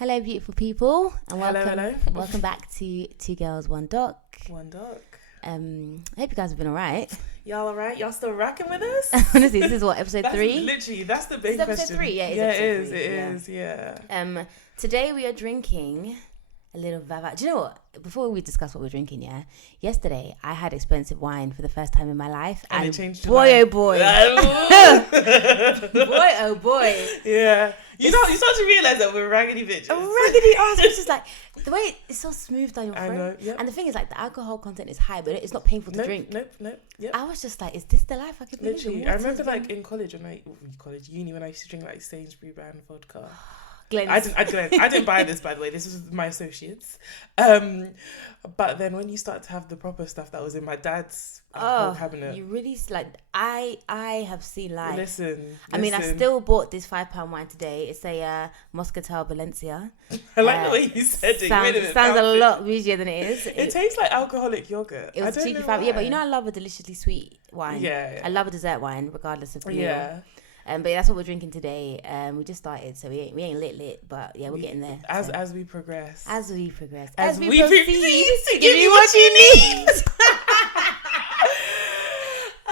Hello, beautiful people, and Hello. welcome back to Two Girls, One Doc. One Doc. I hope you guys have been alright. Y'all alright? Y'all still rocking with us? Honestly, this is what, episode 3? Literally, that's the big This is question. episode 3, yeah, It is, yeah. Today we are drinking a little Vava. Do you know what? Before we discuss what we're drinking, yesterday I had expensive wine for the first time in my life, and it changed boy, your oh boy, boy, oh boy, yeah. You start to realise that we're raggedy bitches. A raggedy ass, which is like the way it's so smooth down your throat. I know, yep. And the thing is, like, the alcohol content is high, but it's not painful to drink. Nope. Yep. I was just like, is this the life I could live? Literally, I remember like in college uni when I used to drink like Sainsbury brand vodka. I didn't buy this, by the way. This was my associates. But then when you start to have the proper stuff that was in my dad's whole cabinet, you really like. I have seen life. Listen. I mean, I still bought this £5 wine today. It's a Moscatel Valencia. I like the way you said it. Sounds a lot bougier than it is. It tastes like alcoholic yogurt. It was cheeky £5. Yeah, but you know I love a deliciously sweet wine. Yeah. I love a dessert wine, regardless of the meal. Yeah. But that's what we're drinking today. We just started, so we ain't lit, but yeah, we're getting there. As we progress. As we proceed to give you what you need.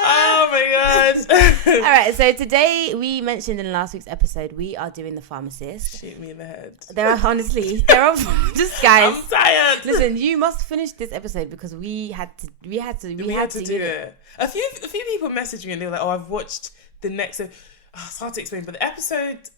Oh my god. All right, so today we mentioned in last week's episode we are doing The Pharmacist. Shoot me in the head. There are just guys. I'm tired. Listen, you must finish this episode because we had to do it. A few people messaged me and they were like, "Oh, I've watched the next." It's hard to explain, but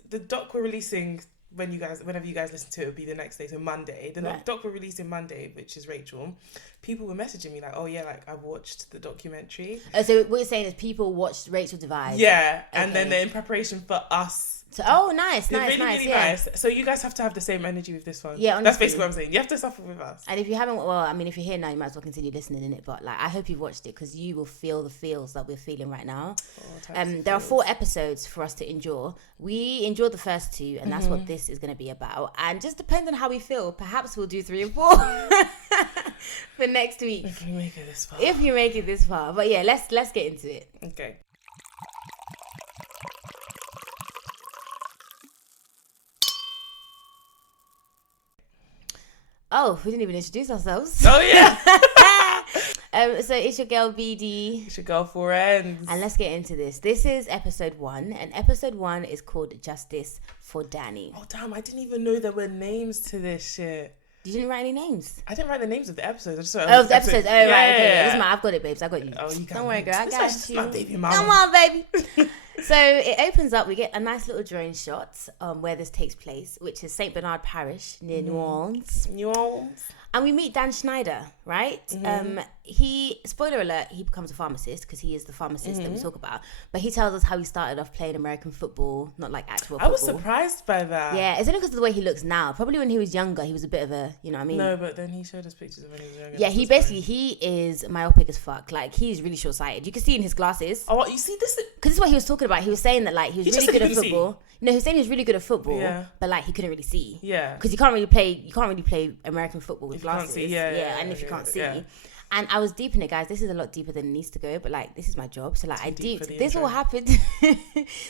the doc we're releasing whenever you guys listen to it, will be the next day, so Monday. The doc we're releasing Monday, which is Rachel. People were messaging me like, "Oh yeah, like I've watched the documentary." Oh, so what you're saying is people watched Rachel Devise. Yeah, okay. And then they're in preparation for us. So, nice. Really nice. So you guys have to have the same energy with this one. Yeah, honestly. That's basically what I'm saying. You have to suffer with us. And if you haven't, if you're here now, you might as well continue listening in it. But like, I hope you've watched it because you will feel the feels that we're feeling right now. There are 4 episodes for us to endure. We enjoyed the first 2, and that's what this is going to be about. And just depending on how we feel, perhaps we'll do 3 and 4 for next week. If you make it this far. If you make it this far. But yeah, let's get into it. Okay. Oh, we didn't even introduce ourselves. Oh, yeah. So it's your girl BD. It's your girl 4Ns. And let's get into this. This is episode 1. And episode 1 is called Justice for Danny. Oh, damn. I didn't even know there were names to this shit. You didn't write any names? I didn't write the names of the episodes. I just saw the episodes. Oh, yeah, right. Okay. Yeah. I've got it, babes. I got you. Oh, you got Don't worry, girl. I got you. My baby mama. Come on, baby. So it opens up. We get a nice little drone shot where this takes place, which is St. Bernard Parish near New Orleans. And we meet Dan Schneider, right? Spoiler alert, he becomes a pharmacist because he is the pharmacist that we talk about. But he tells us how he started off playing American football, not like actual football. I was surprised by that. Yeah, it's only because of the way he looks now. Probably when he was younger, he was a bit of a, you know what I mean? No, but then he showed us pictures of when he was younger. Yeah, he is myopic as fuck. Like, he's really short-sighted. You can see in his glasses. Oh, you see this? Because this is what he was talking about. He was saying that, like, he was really good at football. No, he was saying he was really good at football, but like he couldn't really see. Yeah. Because you can't really play American football with glasses. You can't see, and if you can't see. And I was deep in it, guys. This is a lot deeper than it needs to go, but like this is my job. So like this all happened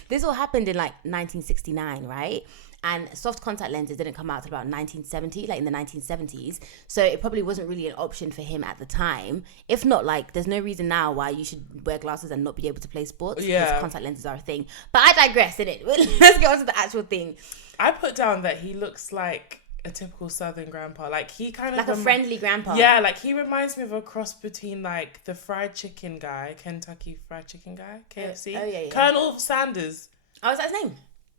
this all happened in like 1969, right? And soft contact lenses didn't come out till about 1970, like in the 1970s. So it probably wasn't really an option for him at the time. If not, like, there's no reason now why you should wear glasses and not be able to play sports. Yeah. Because contact lenses are a thing. But I digress, innit? Let's get on to the actual thing. I put down that he looks like a typical Southern grandpa. Like, he kind of... Like a friendly grandpa. Yeah, like, he reminds me of a cross between, like, the fried chicken guy, Kentucky Fried Chicken guy, KFC. Yeah. Colonel Sanders. Oh, is that his name?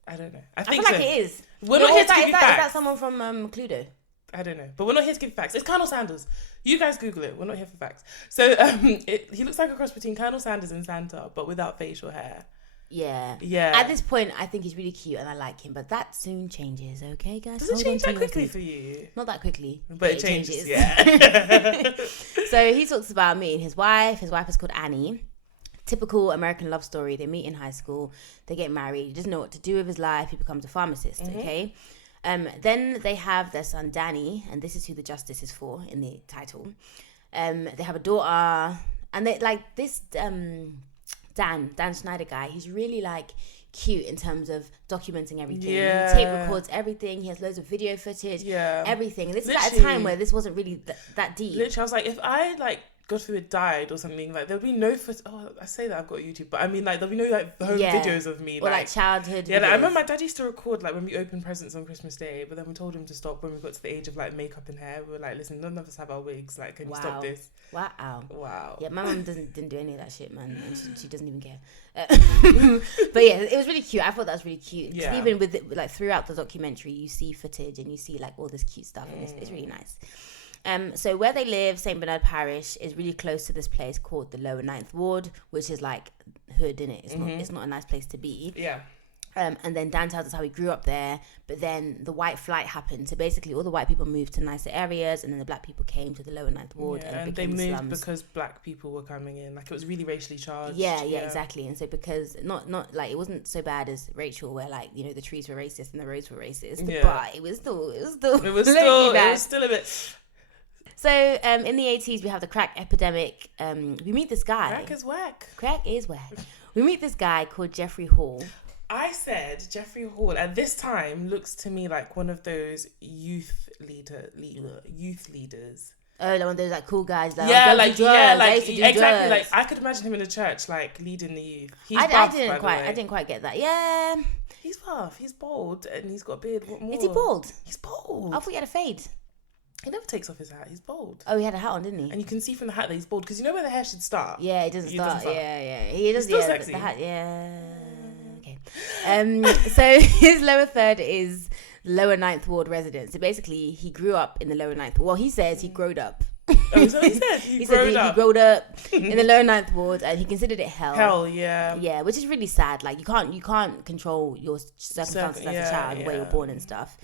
I don't know. I feel like it is. We're not here to give you facts. Is that someone from Cluedo? I don't know. But we're not here to give you facts. It's Colonel Sanders. You guys Google it. We're not here for facts. So he looks like a cross between Colonel Sanders and Santa, but without facial hair. Yeah. Yeah. At this point, I think he's really cute and I like him, but that soon changes, okay, guys? Does it change that quickly for you? Not that quickly. But it changes. Yeah. So he talks about meeting his wife. His wife is called Annie. Typical American love story. They meet in high school. They get married. He doesn't know what to do with his life. He becomes a pharmacist, okay? Then they have their son, Danny, and this is who the justice is for in the title. They have a daughter, and they like this Dan Schneider guy. He's really like, cute in terms of documenting everything. Yeah. He tape records everything. He has loads of video footage. Yeah. Everything. And this is Literally. at a time where this wasn't really that deep. Literally, I was like, if I like God forbid died or something, like there'll be no I say that I've got YouTube, but I mean like there'll be no like home videos of me, or like childhood videos. Like, I remember my dad used to record like when we opened presents on Christmas Day, but then we told him to stop when we got to the age of like makeup and hair. We were like, listen, none of us have our wigs, like can you stop this? Wow. Yeah, my mum didn't do any of that shit, man, and she doesn't even care. But yeah, it was really cute. I thought that was really cute. Yeah. Even with it, like throughout the documentary, you see footage and you see like all this cute stuff, and it's really nice. So where they live, St. Bernard Parish, is really close to this place called the Lower Ninth Ward, which is like hood, innit? It's not a nice place to be. Yeah. And then Dan tells us how he grew up there, but then the white flight happened. So basically all the white people moved to nicer areas, and then the black people came to the Lower Ninth Ward. Yeah, and they moved slums. Because black people were coming in. Like it was really racially charged. Yeah, exactly. And so because not like it wasn't so bad as Rachel, where like, you know, the trees were racist and the roads were racist, but it was still a bit. So in the 80s, we have the crack epidemic. We meet this guy. Crack is whack. Crack is whack. We meet this guy called Jeffrey Hall. I said Jeffrey Hall at this time looks to me like one of those youth leaders. Oh, like one of those like cool guys. Like, exactly. Drugs. Like I could imagine him in a church, like leading the youth. I didn't quite get that. Yeah, he's buff. He's bald, and he's got a beard. What more? Is he bald? He's bald. I thought he had a fade. He never takes off his hat. He's bald. Oh, he had a hat on, didn't he? And you can see from the hat that he's bald, because you know where the hair should start. Yeah, it doesn't start. Yeah. He does. He's still sexy. The hat. Yeah. Okay. So his lower third is Lower Ninth Ward resident. So basically, he grew up in the Lower Ninth. Well, he says he growed up. Oh, so he said he growed up. He growed up in the Lower Ninth Ward, and he considered it hell. Hell, yeah. Yeah, which is really sad. Like you can't control your circumstances as a child, where you're born and stuff.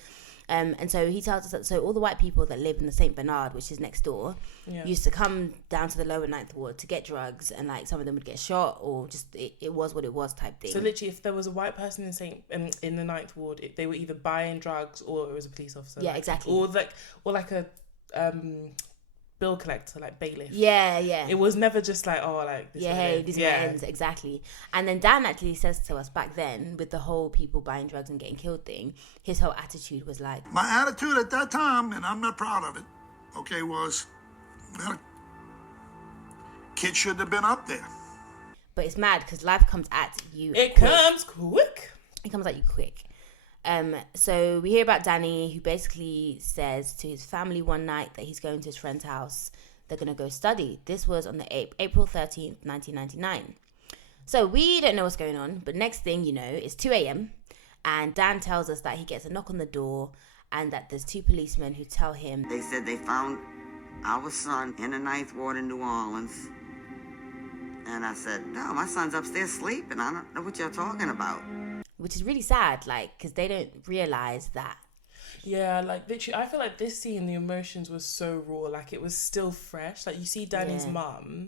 And so he tells us that so all the white people that live in the St. Bernard, which is next door, used to come down to the Lower Ninth Ward to get drugs, and like some of them would get shot, or just it was what it was type thing. So literally, if there was a white person in the Ninth Ward, they were either buying drugs or it was a police officer. Yeah, exactly. Or like a bill collector, like bailiff. Yeah. It was never just like, oh, like this. Yeah, hey, these are my ends, exactly. And then Dan actually says to us back then, with the whole people buying drugs and getting killed thing, his whole attitude was like, my attitude at that time, and I'm not proud of it, okay, was, well, kids shouldn't have been up there. But it's mad because life comes at you. It comes quick. It comes at you quick. So we hear about Danny, who basically says to his family one night that he's going to his friend's house. They're going to go study. This was on the April 13th, 1999. So we don't know what's going on, but next thing you know, it's 2 a.m. and Dan tells us that he gets a knock on the door and that there's two policemen who tell him... They said they found our son in the Ninth Ward in New Orleans. And I said, no, my son's upstairs sleeping. I don't know what you're talking about. Which is really sad, like, because they don't realise that. Yeah, like, literally, I feel like this scene, the emotions were so raw. Like, it was still fresh. Like, you see Danny's mum,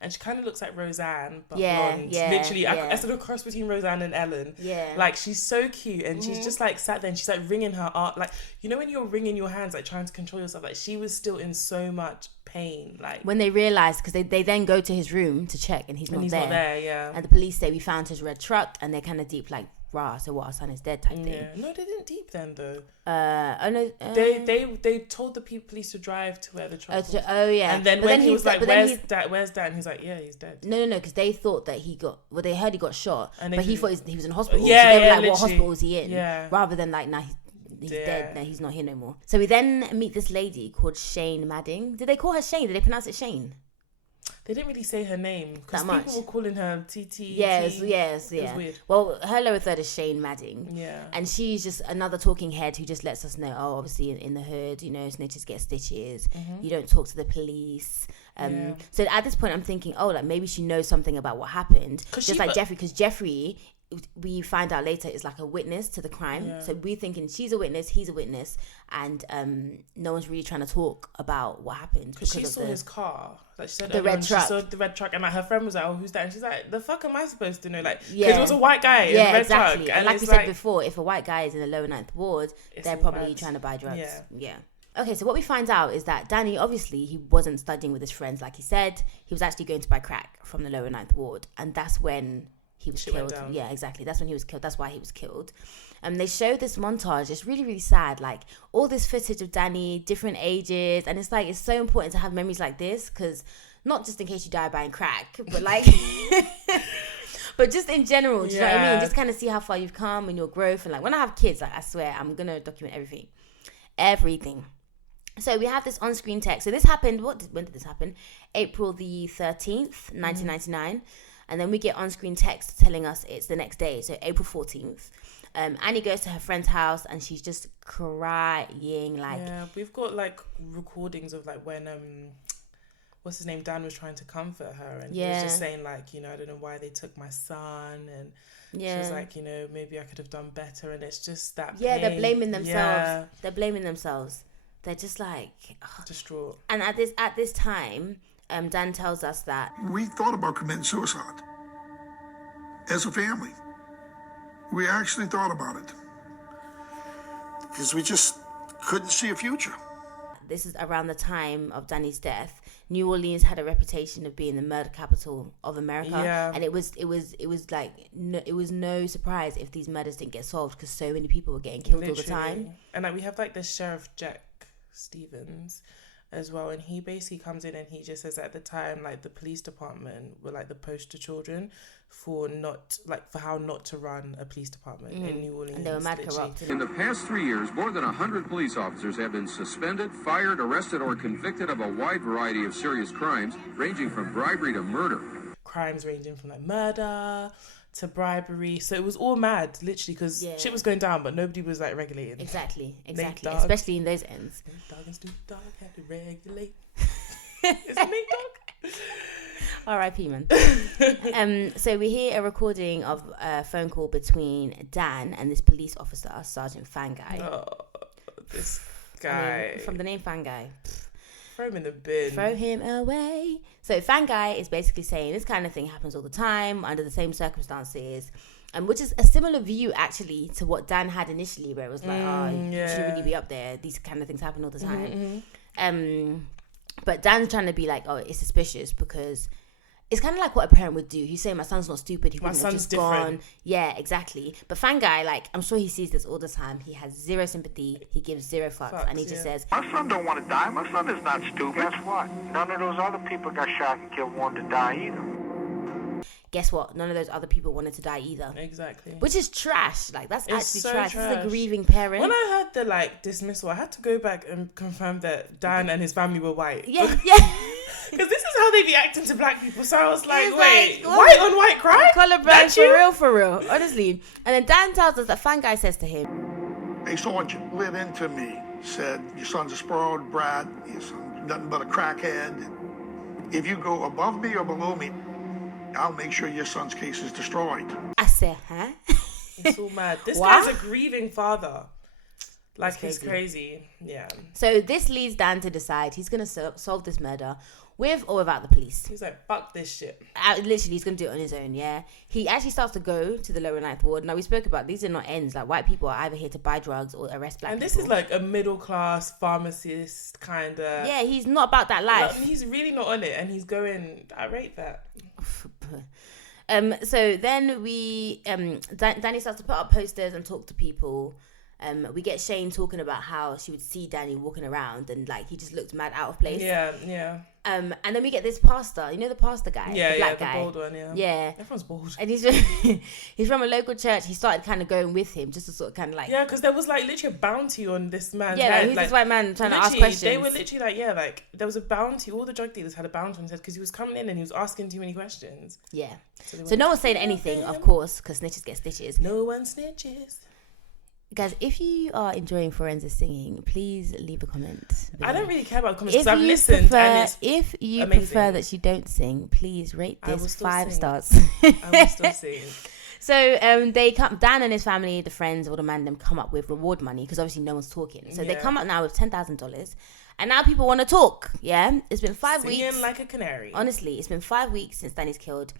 and she kind of looks like Roseanne, but blonde. Literally, I said a cross between Roseanne and Ellen. Yeah. Like, she's so cute, and she's just, like, sat there, and she's, like, wringing her arm. Like, you know when you're wringing your hands, like, trying to control yourself? Like, she was still in so much pain. Like, when they realise, because they then go to his room to check, and he's not there. Yeah. And the police say, we found his red truck, and they're kind of deep, like, rah, so what, our son is dead type thing. Yeah. No, they didn't deep then though. They told the police to drive to where the truck was. Oh yeah. And then when he was like, where's dad? And he's like, yeah, he's dead. No, because they thought that they heard he got shot, but he thought he was in hospital. Yeah, so they were like, literally. What hospital was he in? Yeah. Rather than like, nah, he's dead. No, he's not here no more. So we then meet this lady called Shane Madding. Did they call her Shane? Did they pronounce it Shane? They didn't really say her name because people were calling her TT. Yes. It was weird. Well, her lower third is Shane Madding. Yeah. And she's just another talking head who just lets us know, obviously in the hood, you know, snitches get stitches. Mm-hmm. You don't talk to the police. So at this point, I'm thinking, like maybe she knows something about what happened. Just like Jeffrey, because Jeffrey, we find out later, is like a witness to the crime. Yeah. So we're thinking she's a witness, he's a witness, and no one's really trying to talk about what happened because she saw his car. Like she said, the red truck. She saw the red truck, and like her friend was like, "Oh, who's that?" And she's like, "The fuck am I supposed to know?" Like, because it was a white guy in the red exactly. truck. And like we said before, if a white guy is in the Lower Ninth Ward, they're probably trying to buy drugs. Yeah. Okay, so what we find out is that Danny, obviously, he wasn't studying with his friends like he said. He was actually going to buy crack from the Lower Ninth Ward, and that's when he was killed. Yeah, exactly. That's when he was killed. That's why he was killed. They show this montage. It's really, really sad. Like all this footage of Danny, different ages, and it's like it's so important to have memories like this, because not just in case you die buying crack, but like, but just in general. Do you know what I mean? Just kind of see how far you've come and your growth. And like when I have kids, like I swear I'm gonna document everything. So we have this on-screen text. So this happened. When did this happen? April the 13th, 1999. And then we get on-screen text telling us it's the next day, so April 14th. Annie goes to her friend's house and she's just crying. Like, yeah, we've got like recordings of like when what's his name, Dan was trying to comfort her, and he was just saying like, you know, I don't know why they took my son, and she was like, you know, maybe I could have done better, and it's just that pain. They're blaming themselves. They're blaming themselves. They're just like distraught. And at this time, Dan tells us that we thought about committing suicide as a family. We actually thought about it because we just couldn't see a future. This is around the time of Danny's death. New Orleans had a reputation of being the murder capital of America, and it was like it was no surprise if these murders didn't get solved, because so many people were getting killed all the time. And like we have like the Sheriff Jack Stevens as well, and he basically comes in and he just says at the time, like, the police department were like the poster children for how not to run a police department in New Orleans. And they were mad corrupt. In the past 3 years, more than 100 police officers have been suspended, fired, arrested, or convicted of a wide variety of serious crimes, ranging from bribery to murder. Crimes ranging from like murder to bribery. So it was all mad, literally, because shit was going down, but nobody was like regulated. Exactly. Especially in those ends. Dog and Snoop Dogg had to regulate. Is it Nate Dogg? R.I.P. man. So we hear a recording of a phone call between Dan and this police officer, Sergeant Fanguy. Oh, this guy. I mean, from the name Fanguy. Throw him in the bin. Throw him away. So Fanguy is basically saying this kind of thing happens all the time under the same circumstances, which is a similar view actually to what Dan had initially, where it was like, you should really be up there. These kind of things happen all the time. But Dan's trying to be like, oh, it's suspicious because it's kind of like what a parent would do. He's saying my son's not stupid. He wouldn't have just gone. Yeah, exactly. But Fanguy, like, I'm sure he sees this all the time. He has zero sympathy. He gives zero fucks. And he just says, my son don't want to die. My son is not stupid. Guess what? None of those other people got shot and killed wanted to die either. Guess what? None of those other people wanted to die either. Exactly. Which is trash. Like, that's actually so trash. This is a grieving parent. When I heard the, like, dismissal, I had to go back and confirm that Dan and his family were white. Yeah. Because this is how they be acting to black people. So I was like, wait, white on white crime? Colorblind for real. Honestly. And then Dan tells us that Fanguy says to him, A sergeant lit into me, said, your son's a spoiled brat, your son's nothing but a crackhead. If you go above me or below me, I'll make sure your son's case is destroyed. I said, huh? It's all mad. This guy's a grieving father. Like, it's crazy. Yeah. So this leads Dan to decide he's going to solve this murder with or without the police. He's like, fuck this shit. Literally, he's going to do it on his own, yeah? He actually starts to go to the lower ninth ward. Now, we spoke about these are not ends. Like, white people are either here to buy drugs or arrest black people. And this is like a middle-class pharmacist kind of... Yeah, he's not about that life. He's really not on it, and he's going, I rate that. So then we... Danny starts to put up posters and talk to people. We get Shane talking about how she would see Danny walking around and like he just looked mad out of place. Yeah. And then we get this pastor, you know the pastor guy, the black guy, the bald one, yeah. Everyone's bald. And he's from a local church. He started kind of going with him just to sort of kind of like because there was like literally a bounty on this man's head. Yeah, who's this white man trying to ask questions? They were literally like there was a bounty. All the drug dealers had a bounty on his head because he was coming in and he was asking too many questions. Yeah. So no one's saying anything, of course, because snitches get stitches. No one snitches. Guys, if you are enjoying Forensic singing, please leave a comment below. I don't really care about comments because I've listened and it's if you amazing. Prefer that you don't sing, please rate this 5 stars. I will still sing. So they come, Dan and his family, the friends, all the man them come up with reward money because obviously no one's talking. So they come up now with $10,000 and now people want to talk. Yeah, it's been 5 weeks. Singing like a canary. Honestly, it's been 5 weeks since Danny's killed.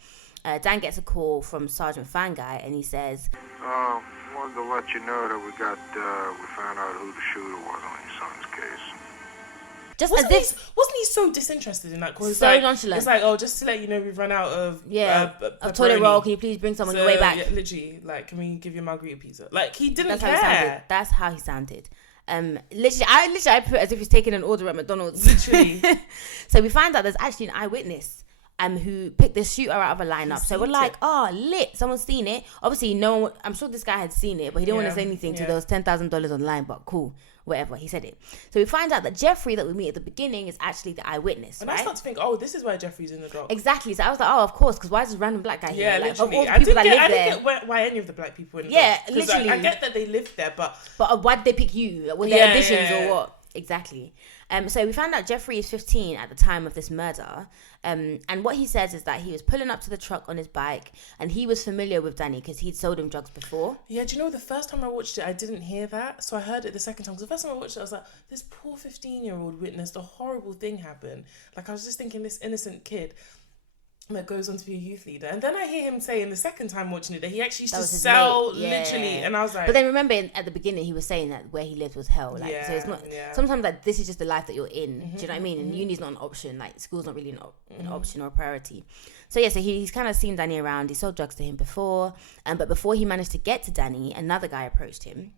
Dan gets a call from Sergeant Fanguy and he says, wanted to let you know that we found out who the shooter was on your son's case. Wasn't he so disinterested in that cause? So nonchalant. It's like, oh, just to let you know, we've run out of of toilet roll. Can you please bring some on your way back? Yeah, literally, like, can we give you a margarita pizza? Like, he didn't care. That's how he sounded. Literally, I put it as if he's taking an order at McDonald's. Literally. So we find out there's actually an eyewitness who picked this shooter out of a lineup. So we're like, lit. Someone's seen it. Obviously, no one. I'm sure this guy had seen it, but he didn't want to say anything till there was $10,000 online. But cool, whatever. He said it. So we find out that Jeffrey that we meet at the beginning is actually the eyewitness. And I start to think, this is why Jeffrey's in the dock. Exactly. So I was like, of course, because why is this random black guy here? Yeah, like, literally. Of all the people that live there. I didn't get why any of the black people in the dock. Literally. I get that they lived there, but why did they pick you? Were they additions or what? Exactly. So we found out Jeffrey is 15 at the time of this murder. And what he says is that he was pulling up to the truck on his bike and he was familiar with Danny because he'd sold him drugs before. Yeah, do you know, the first time I watched it, I didn't hear that. So I heard it the second time. Because the first time I watched it, I was like, this poor 15-year-old witnessed a horrible thing happen. Like, I was just thinking, this innocent kid that goes on to be a youth leader. And then I hear him say in the second time watching it that he actually used to sell literally. And I was like... But then remember at the beginning he was saying that where he lived was hell. Like, so it's not... Sometimes like this is just the life that you're in. Do you know what I mean? And uni's not an option. Like school's not really an option or a priority. So yeah, so he's kind of seen Danny around. He sold drugs to him before. But before he managed to get to Danny, another guy approached him.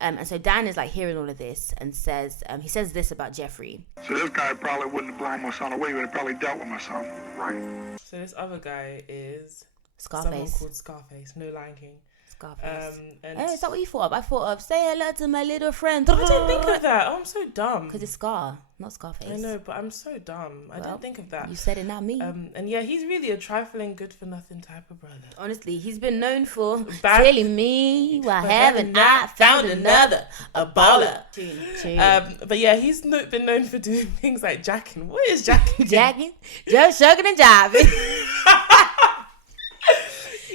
And so Dan is like hearing all of this and says, he says this about Jeffrey. So this guy probably wouldn't have blown my son away, but he probably dealt with my son. Right. So this other guy is Scarface. Someone called Scarface, no Lion King. Scarface. Is that what you thought of? I thought of say hello to my little friend. I didn't think of that. I'm so dumb. Because it's Scar, not Scarface. I know, but I'm so dumb. I didn't think of that. You said it, not me. And yeah, he's really a trifling, good-for-nothing type of brother. Honestly, he's been known for telling me why haven't I found another a baller. But yeah, he's been known for doing things like jacking. What is jacking? Jacking? Just shucking and jiving.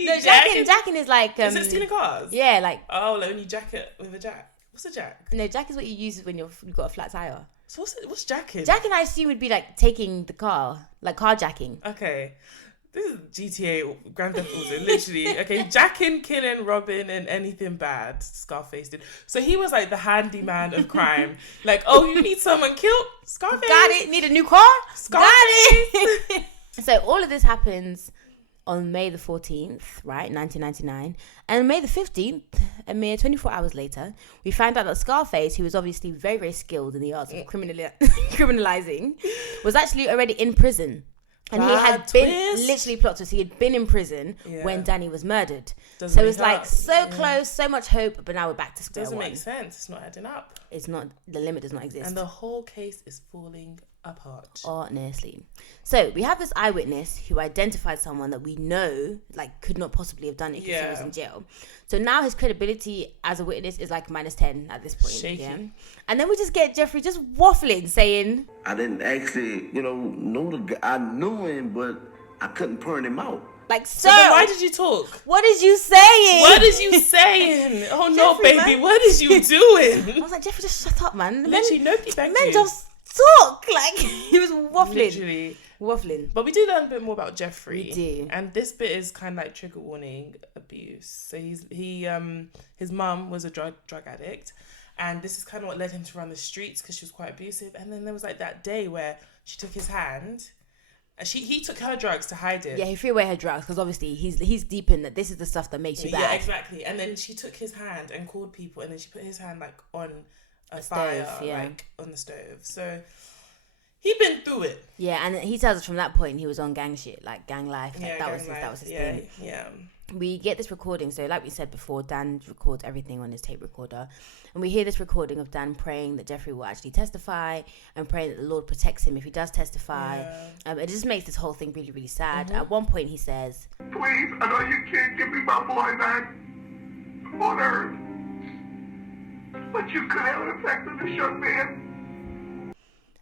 No, jacking is like... is it stealing cars? Yeah, like... Oh, like when you jack it with a jack. What's a jack? No, jack is what you use when you've got a flat tire. So what's jacking? Jacking, I assume, would be like taking the car. Like carjacking. Okay. This is GTA Grand Theft Auto, literally. Okay, jacking, killing, robbing, and anything bad Scarface did. So he was like the handyman of crime. Like, oh, you need someone killed? Scarface. Got it. Need a new car? Scarface. Got it. So all of this happens on May the 14th, right, 1999. And May the 15th, a mere 24 hours later, we find out that Scarface, who was obviously very, very skilled in the arts of criminalizing, was actually already in prison. And he had been, literally plot twist, he had been in prison when Danny was murdered. So it's like so close, so much hope, but now we're back to square one. Doesn't make sense. It's not adding up. It's not, the limit does not exist. And the whole case is falling apart. Honestly. So we have this eyewitness who identified someone that we know like could not possibly have done it because he was in jail. So now his credibility as a witness is like -10 at this point. Shaky. Yeah? And then we just get Jeffrey just waffling, saying, I didn't actually, know the guy. I knew him, but I couldn't point him out. Like, sir, then why did you talk? What is you saying? What is you saying? Oh no, Jeffrey, baby, man. What is you doing? I was like, Jeffrey, just shut up, man. Literally, nobody thanked you. Men just talk. Like, he was waffling. Literally. Waffling. But we do learn a bit more about Jeffrey. We do. And this bit is kind of like trigger warning abuse. So his mum was a drug addict. And this is kind of what led him to run the streets because she was quite abusive. And then there was like that day where she took his hand. He took her drugs to hide it. Yeah, he threw away her drugs because obviously he's deep in that this is the stuff that makes you bad. Yeah, exactly. And then she took his hand and called people, and then she put his hand like on a fire, stove, like on the stove. So he'd been through it. Yeah, and he tells us from that point he was on gang shit, like gang life. Like, that was his thing. Yeah. We get this recording. So like we said before, Dan records everything on his tape recorder. And we hear this recording of Dan praying that Jeffrey will actually testify and praying that the Lord protects him if he does testify. Yeah. It just makes this whole thing really, really sad. Mm-hmm. At one point he says, please, I know you can't give me my boy back on earth, but you could have an effect on this young man.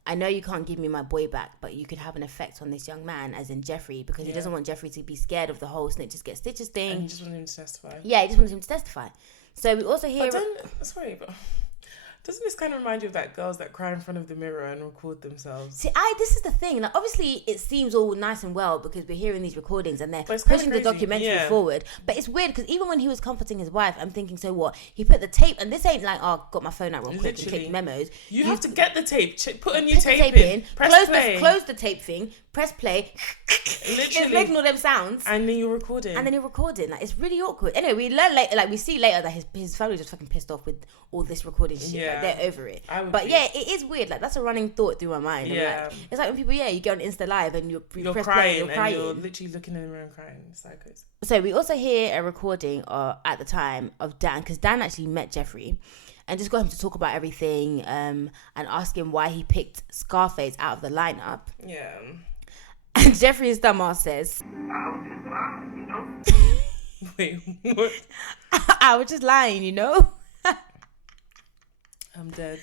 I know you can't give me my boy back, but you could have an effect on this young man, as in Jeffrey, because he doesn't want Jeffrey to be scared of the whole snitches get stitches thing. And he just wanted him to testify. Yeah, he just wanted him to testify. So we also hear... But Doesn't this kind of remind you of that girls that cry in front of the mirror and record themselves? See, this is the thing. Like, obviously, it seems all nice and well because we're hearing these recordings and they're pushing the documentary forward. But it's weird because even when he was comforting his wife, I'm thinking, so what? He put the tape, and this ain't like, oh, got my phone out real quick and take memos. You have to get the tape, put a new tape in, close the tape thing, press play, it's making all them sounds, and then you're recording. Like, it's really awkward. Anyway, we learn later, like we see later that his family just fucking pissed off with all this recording shit. Yeah. Like, they're over it. But yeah, it is weird. Like, that's a running thought through my mind. Yeah. Like, it's like when people, you go on Insta Live and you press crying, play, and you're literally looking in the mirror and crying. Psychos. So we also hear a recording at the time of Dan, because Dan actually met Jeffrey and just got him to talk about everything and ask him why he picked Scarface out of the lineup. Yeah. And Jeffrey's dumbass says, wait, what? I was just lying, you know? I'm dead.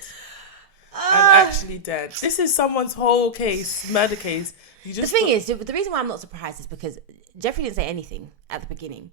I'm actually dead. This is someone's whole case, murder case. The thing is, the reason why I'm not surprised is because Jeffrey didn't say anything at the beginning.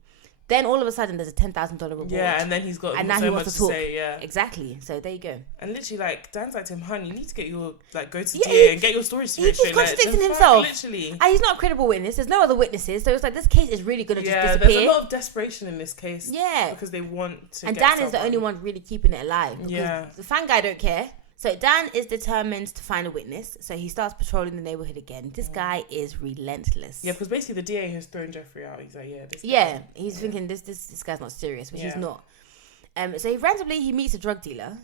Then all of a sudden there's a $10,000 reward. Yeah, and then he's got so much to say. Yeah, exactly. So there you go. And literally, like, Dan's like to him, "Hun, you need to get your go to DA and get your story straight." He keeps contradicting himself. Literally, and he's not a credible witness. There's no other witnesses, so it's like this case is really gonna just disappear. There's a lot of desperation in this case. Yeah, because they want to. And Dan is the only one really keeping it alive. Because the fan guy don't care. So Dan is determined to find a witness. So he starts patrolling the neighborhood again. This guy is relentless. Yeah, because basically the DA has thrown Jeffrey out. He's like, he's thinking this guy's not serious, but he's not. So randomly he meets a drug dealer.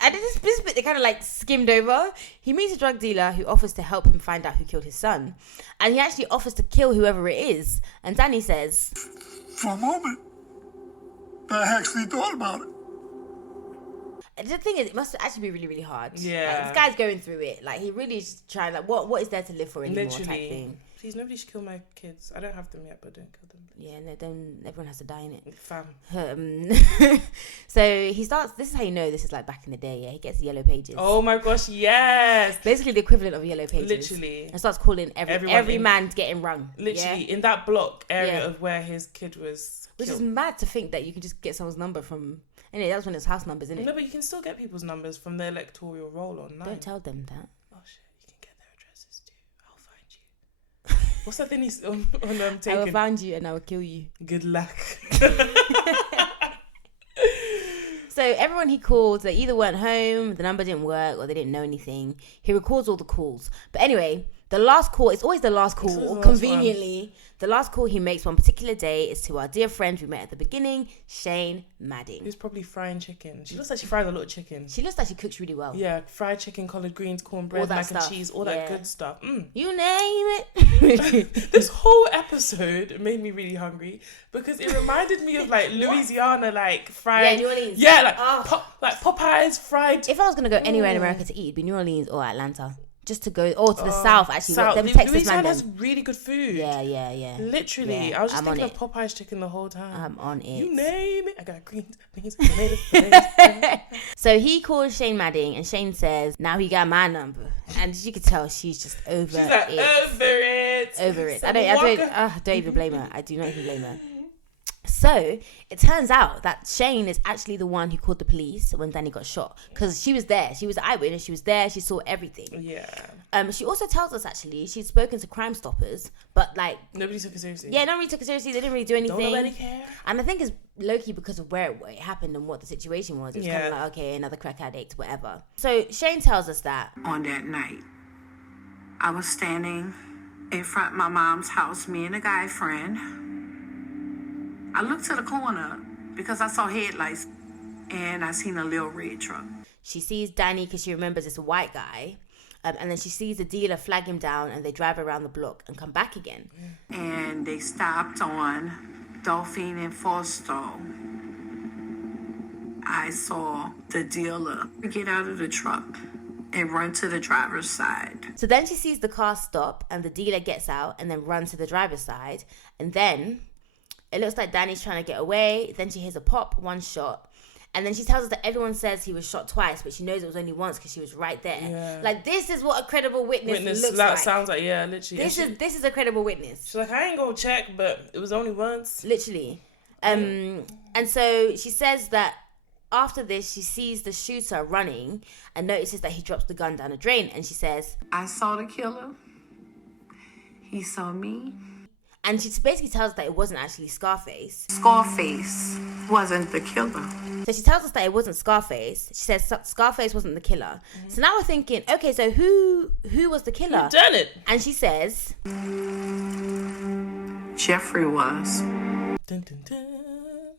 And this bit they kind of like skimmed over. He meets a drug dealer who offers to help him find out who killed his son. And he actually offers to kill whoever it is. And Danny says, for a moment, I actually thought about it. The thing is, it must actually be really, really hard. Yeah. Like, this guy's going through it. Like, he really is trying, like, what is there to live for anymore type thing. Please, nobody should kill my kids. I don't have them yet, but don't kill them. Yeah, no, then everyone has to die in it. Fam. So he starts, this is how you know this is like back in the day, yeah? He gets yellow pages. Oh my gosh, yes! Basically the equivalent of yellow pages. Literally. And starts calling every man's getting rung. Literally, in that block area of where his kid was Which is mad to think that you can just get someone's number from... Anyway, that was when it's house numbers, isn't it? No, but you can still get people's numbers from their electoral roll online. Don't tell them that. Oh shit, you can get their addresses too. I'll find you. What's that thing he's on Taken? I will find you and I will kill you. Good luck. So everyone he called, they either weren't home, the number didn't work, or they didn't know anything. He records all the calls. But anyway, the last call, it's always the last call, conveniently. The last call he makes one particular day is to our dear friend we met at the beginning, Shane Madding. Who's probably frying chicken. She looks like she fries a lot of chicken. She looks like she cooks really well. Yeah, fried chicken, collard greens, cornbread, mac and cheese, all that good stuff. You name it. This whole episode made me really hungry because it reminded me of like Louisiana, like fried. Yeah, New Orleans. Yeah, like Popeyes fried. If I was going to go anywhere in America to eat, it'd be New Orleans or Atlanta. Just to go, or to the south, actually. Them Texas Louisiana has really good food. Yeah. Literally. Yeah, I was just thinking of Popeye's chicken the whole time. I'm on it. You name it. I got greens, beans, tomatoes. So he calls Shane Madding, and Shane says, now he got my number. And you could tell she's just over it. She's like, over it. I don't even blame her. I do not even blame her. So it turns out that Shane is actually the one who called the police when Danny got shot, because she was there. She was an eyewitness. She was there. She saw everything. Yeah. She also tells us actually she's spoken to Crime Stoppers, but like nobody took it seriously. Yeah, nobody took it seriously. They didn't really do anything. Don't nobody care. And I think it's low-key because of where it happened and what the situation was. It was kind of like, okay, another crack addict, whatever. So Shane tells us that on that night, I was standing in front of my mom's house, me and a guy friend. I looked to the corner because I saw headlights and I seen a little red truck. She sees Danny because she remembers it's a white guy. And then she sees the dealer flag him down and they drive around the block and come back again. And they stopped on Dolphin and Forstow. I saw the dealer get out of the truck and run to the driver's side. So then she sees the car stop and the dealer gets out and then runs to the driver's side. And then it looks like Danny's trying to get away. Then she hears a pop, one shot. And then she tells us that everyone says he was shot twice, but she knows it was only once because she was right there. Yeah. Like, this is what a credible witness looks like. Sounds like, yeah, literally. This is a credible witness. She's like, I ain't gonna check, but it was only once. Literally. And so she says that after this, she sees the shooter running and notices that he drops the gun down a drain. And she says, I saw the killer. He saw me. And she basically tells us that it wasn't actually Scarface. Scarface wasn't the killer. So she tells us that it wasn't Scarface. She says Scarface wasn't the killer. Mm-hmm. So now we're thinking, okay, so who was the killer? Who done it? And she says, Jeffrey was. Dun, dun, dun.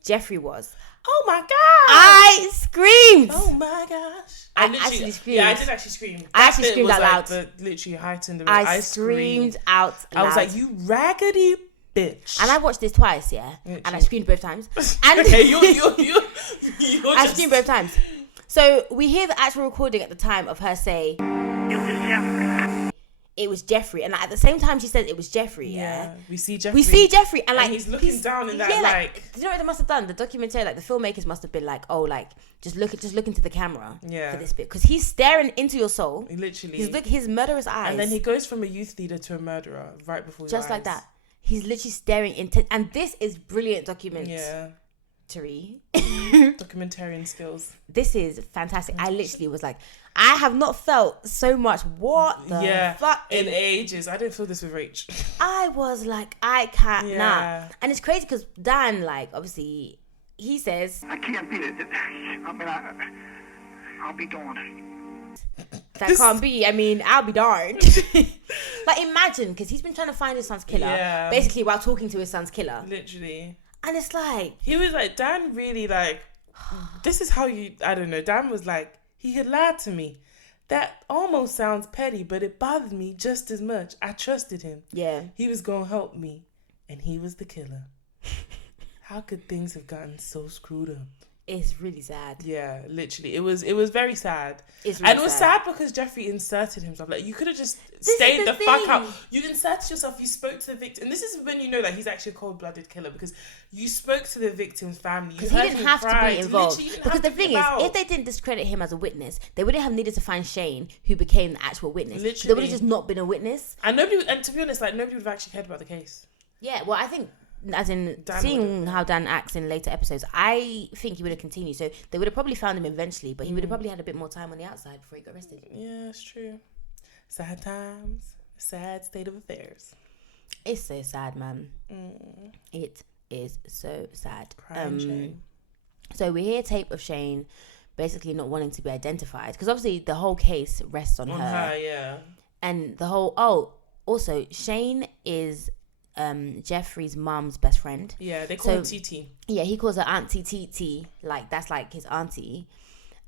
Jeffrey was. Oh my god! I screamed. Oh my gosh! I actually screamed. Yeah, I did actually scream. I actually screamed out loud. The literally heightened. I screamed out loud. I was like, "You raggedy bitch!" And I watched this twice, yeah, literally. And I screamed both times. And okay, you I screamed both times. So we hear the actual recording at the time of her say, it was Jeffrey, and at the same time she said it was Jeffrey. Yeah, we see Jeffrey, and like he's looking down in that like. Do you know what they must have done? The documentary, like the filmmakers must have been like, oh, like just look into the camera. Yeah. For this bit, because he's staring into your soul. Literally, his murderous eyes, and then he goes from a youth leader to a murderer right before your eyes. Like that. He's literally staring into, and this is brilliant documentary. Yeah. Documentarian skills. This is fantastic. I literally was like, I have not felt so much. What the fuck? In ages. I didn't feel this with Rach. I was like, I can't. Nah. And it's crazy because Dan, like, obviously, he says, I can't beat it. I mean, I'll be darned. That can't be. I mean, I'll be darned. Like, imagine, because he's been trying to find his son's killer, basically while talking to his son's killer. Literally. And it's like, he was like, Dan really like, this is how you, I don't know. Dan was like, he had lied to me. That almost sounds petty, but it bothered me just as much. I trusted him. Yeah. He was going to help me. And he was the killer. How could things have gotten so screwed up? It's really sad. Yeah, literally. It was very sad. It's really and it was sad because Jeffrey inserted himself. Like, you could have just stayed the fuck out. You inserted yourself. You spoke to the victim. And this is when you know that he's actually a cold-blooded killer, because you spoke to the victim's family. Because he didn't have to be involved. Because the thing is, if they didn't discredit him as a witness, they wouldn't have needed to find Shane, who became the actual witness. Literally. They would have just not been a witness. And to be honest, like, nobody would have actually cared about the case. Yeah, well, I think, as in seeing how Dan acts in later episodes, I think he would have continued. So they would have probably found him eventually, but he would have probably had a bit more time on the outside before he got arrested. Yeah, it's true. Sad times, sad state of affairs. It's so sad, man. It is so sad. Shane. So we hear tape of Shane basically not wanting to be identified, because obviously the whole case rests on her. Yeah. And the whole also Shane is Jeffrey's mum's best friend. Yeah, they call her TT. Yeah, he calls her Auntie TT. Like, that's like his auntie.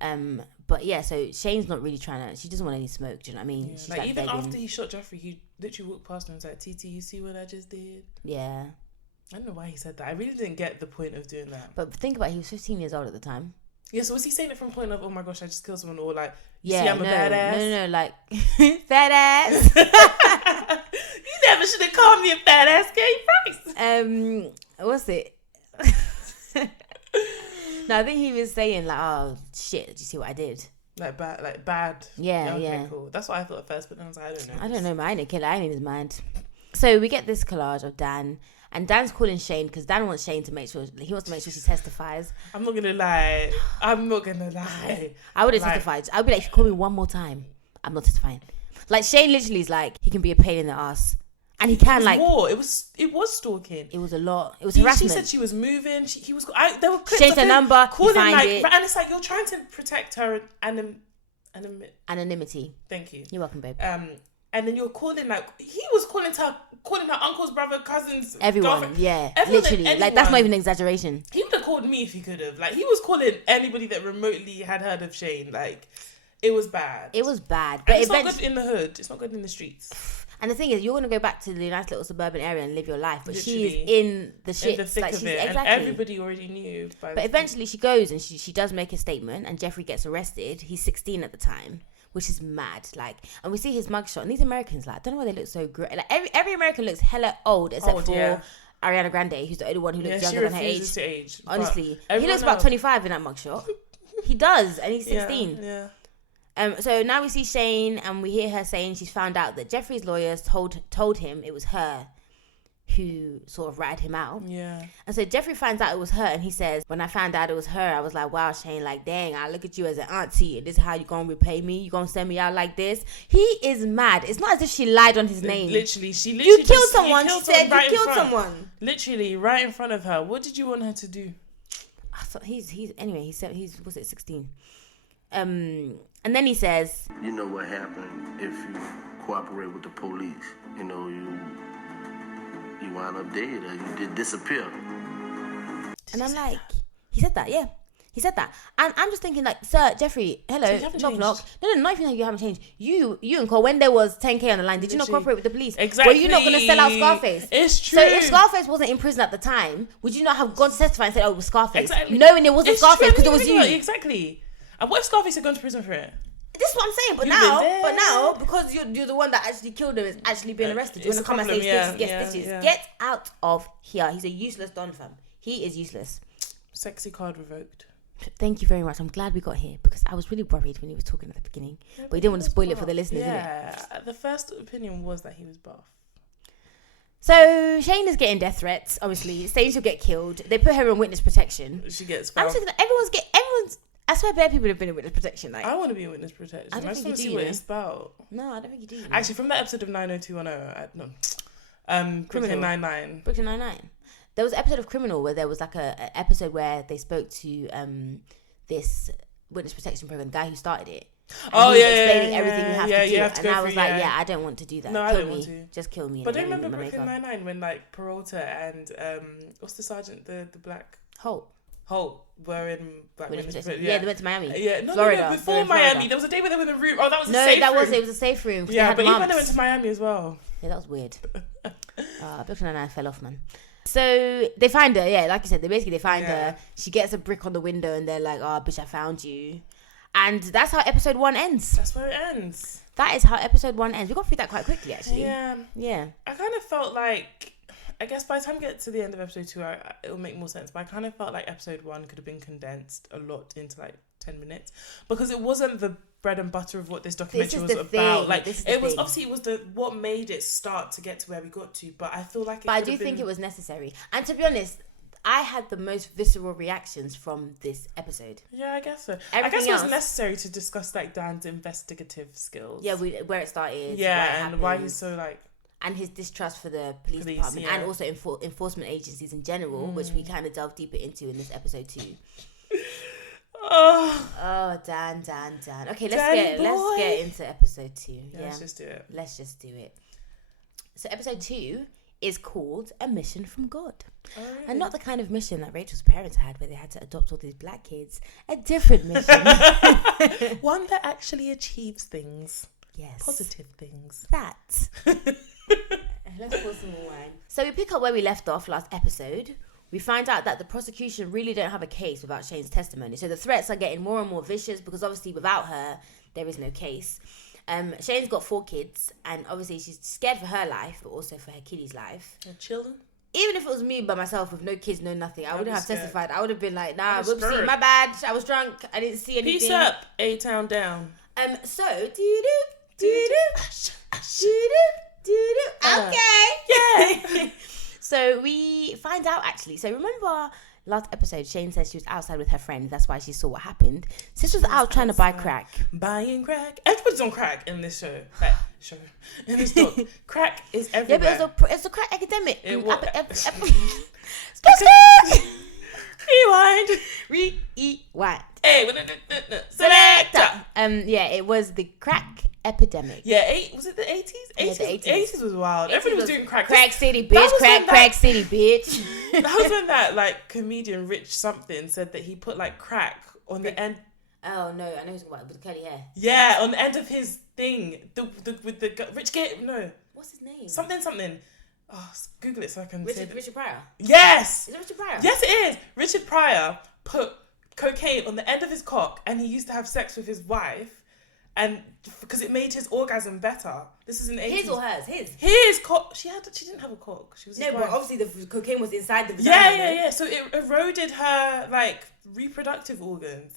But yeah, so Shane's not really trying to. She doesn't want any smoke. Do you know what I mean? Yeah. She's like even begging. after he shot Jeffrey, he literally walked past her and was like, "TT, you see what I just did?" Yeah. I don't know why he said that. I really didn't get the point of doing that. But think about it, he was 15 years old at the time. Yeah, so was he saying it from a point of, oh my gosh, I just killed someone, or like, yeah, see, I'm a badass? No, like, fat ass. You never should have called me a fat ass, Kate Price. What's it? No, I think he was saying like, oh shit, did you see what I did? Like bad. Yeah, okay, yeah. Cool. That's what I thought at first, but then I was like, I don't know. I don't know, man. I ain't a killer. I ain't in his mind. So we get this collage of Dan. And Dan's calling Shane because Dan wants Shane to make sure he she testifies. I'm not gonna lie. I would have testified. I'd be like, if you call me one more time, I'm not testifying. Like, Shane literally is like, he can be a pain in the ass, and he can like. It was stalking. It was a lot. It was harassment. She said she was moving. He was. They were changed her number. Calling like, and it's like you're trying to protect her anonymity. Thank you. You're welcome, babe. And then you're calling like he was calling her uncles, brother, cousins, everyone. girlfriend. Yeah, literally. Like, that's not even an exaggeration. He would have called me if he could have. Like, he was calling anybody that remotely had heard of Shane. Like, it was bad. It was bad, but it's not good in the hood. It's not good in the streets. And the thing is, you're gonna go back to the nice little suburban area and live your life, but literally, she's in the shit. In the thick of it, exactly. and everybody already knew. But eventually, she goes and she does make a statement, and Jeffrey gets arrested. He's 16 at the time, which is mad. Like, and we see his mugshot, and these Americans, like, I don't know why they look so great. Like, every American looks hella old except for Ariana Grande, who's the only one who looks younger than her age. To age. Honestly, he looks about 25 in that mugshot. He does, and he's 16. Yeah. So now we see Shane, and we hear her saying she's found out that Jeffrey's lawyers told him it was her who sort of ratted him out. Yeah. And so Jeffrey finds out it was her, and he says, when I found out it was her, I was like, wow, Shane, like, dang, I look at you as an auntie, and this is how you gonna repay me? You gonna send me out like this? He is mad. It's not as if she lied on his name. Literally, you killed someone. She said you killed someone. Literally, right in front of her. What did you want her to do? I thought he's was it 16? And then he says, You know what happened if you cooperate with the police? You know, you wound up dead or you did disappear. And I'm like, he said that, yeah. He said that. And I'm just thinking, like, sir, Jeffrey, hello, knock. No, not even you haven't changed. You and Cole, when there was 10K on the line, did you not cooperate with the police? Exactly. Were you not going to sell out Scarface? It's true. So if Scarface wasn't in prison at the time, would you not have gone to testify and said, oh, it was Scarface? Exactly. Knowing it wasn't Scarface because it was you. Exactly. And what if Scarface had gone to prison for it? This is what I'm saying, but now, because you're the one that actually killed him, is actually being arrested. You want to come and say stitches? Get out of here. He's a useless Don, fam. He is useless. Sexy card revoked. Thank you very much. I'm glad we got here because I was really worried when he was talking at the beginning, but he didn't want to spoil it for the listeners. Yeah, the first opinion was that he was buff. So Shane is getting death threats. Obviously, saying she'll get killed. They put her in witness protection. She gets. I'm thinking everyone's. I swear, bare people have been in witness protection. Like, I want to be in witness protection. I just want to see what it's about. No, I don't think you do. Actually, from that episode of 90210, Brooklyn Nine-Nine. Brooklyn Nine-Nine. There was an episode of Criminal where there was like a episode where they spoke to this witness protection program, the guy who started it. Explaining everything you have to do. And I was like, I don't want to do that. No, I don't want to. Just kill me. But don't remember Brooklyn Nine-Nine when like Peralta and what's the sergeant, the black Holt were in they went to Miami. Florida. Before Miami, there was a day where they were in the room. Oh, that was a safe room. It was a safe room. Yeah, but even they went to Miami as well. Yeah, that was weird. Brooklyn Nine-Nine fell off, man. So they find her, like you said, they find her. She gets a brick on the window and they're like, oh, bitch, I found you. And that's how episode 1 ends. That's where it ends. That is how episode 1 ends. We got through that quite quickly, actually. Yeah. I kind of felt like, I guess by the time we get to the end of episode 2, it'll make more sense. But I kind of felt like episode 1 could have been condensed a lot into like 10 minutes because it wasn't the bread and butter of what this documentary was about. Like it was what made it start to get to where we got to. But I feel like I do think it was necessary. And to be honest, I had the most visceral reactions from this episode. Yeah, I guess so. I guess it was necessary to discuss like Dan's investigative skills. Yeah, where it started. Yeah, and why he's so like. And his distrust for the police department and also enforcement agencies in general, which we kind of delve deeper into in this episode too. Oh, Dan. Okay, let's get into episode 2. Yeah, let's just do it. Let's just do it. So episode 2 is called A Mission from God. Oh, really? And not the kind of mission that Rachel's parents had where they had to adopt all these black kids. A different mission. One that actually achieves things. Yes. Positive things. That. Let's pour some more wine. So we pick up where we left off last episode. We find out that the prosecution really don't have a case without Shane's testimony. So the threats are getting more and more vicious because obviously without her, there is no case. Shane's got 4 kids and obviously she's scared for her life, but also for her kiddie's life. Her children? Even if it was me by myself with no kids, no nothing, I wouldn't have testified. I would have been like, nah, whoopsie, my bad. I was drunk. I didn't see anything. Peace up, A-Town down. So, okay. Yeah. So we find out actually. So remember last episode, Shane said she was outside with her friend. That's why she saw what happened. Sis was out trying to buy crack. Buying crack. Everybody's on crack in this show. In this doc. Crack is everywhere. Yeah, but it's a crack epidemic. Rewind. Rewind. Hey, selector. Yeah, it was the crack epidemic. Yeah, was it the 80s? Yeah, the 80s was wild. Everybody was doing crack. Crack city, bitch. Crack city, bitch. That was when that like comedian Rich something said that he put like crack on the end. Oh no, I know who's about with the curly hair. Yeah, on the end of his thing. With the Rich Gate. No. What's his name? Something. Oh, Google it so I can say Richard Pryor. Yes. Is it Richard Pryor? Yes, it is. Richard Pryor put cocaine on the end of his cock, and he used to have sex with his wife. And because it made his orgasm better. This is an 80s. His or hers? His cock. She didn't have a cock. She was but obviously the cocaine was inside the vagina. Yeah. So it eroded her like reproductive organs.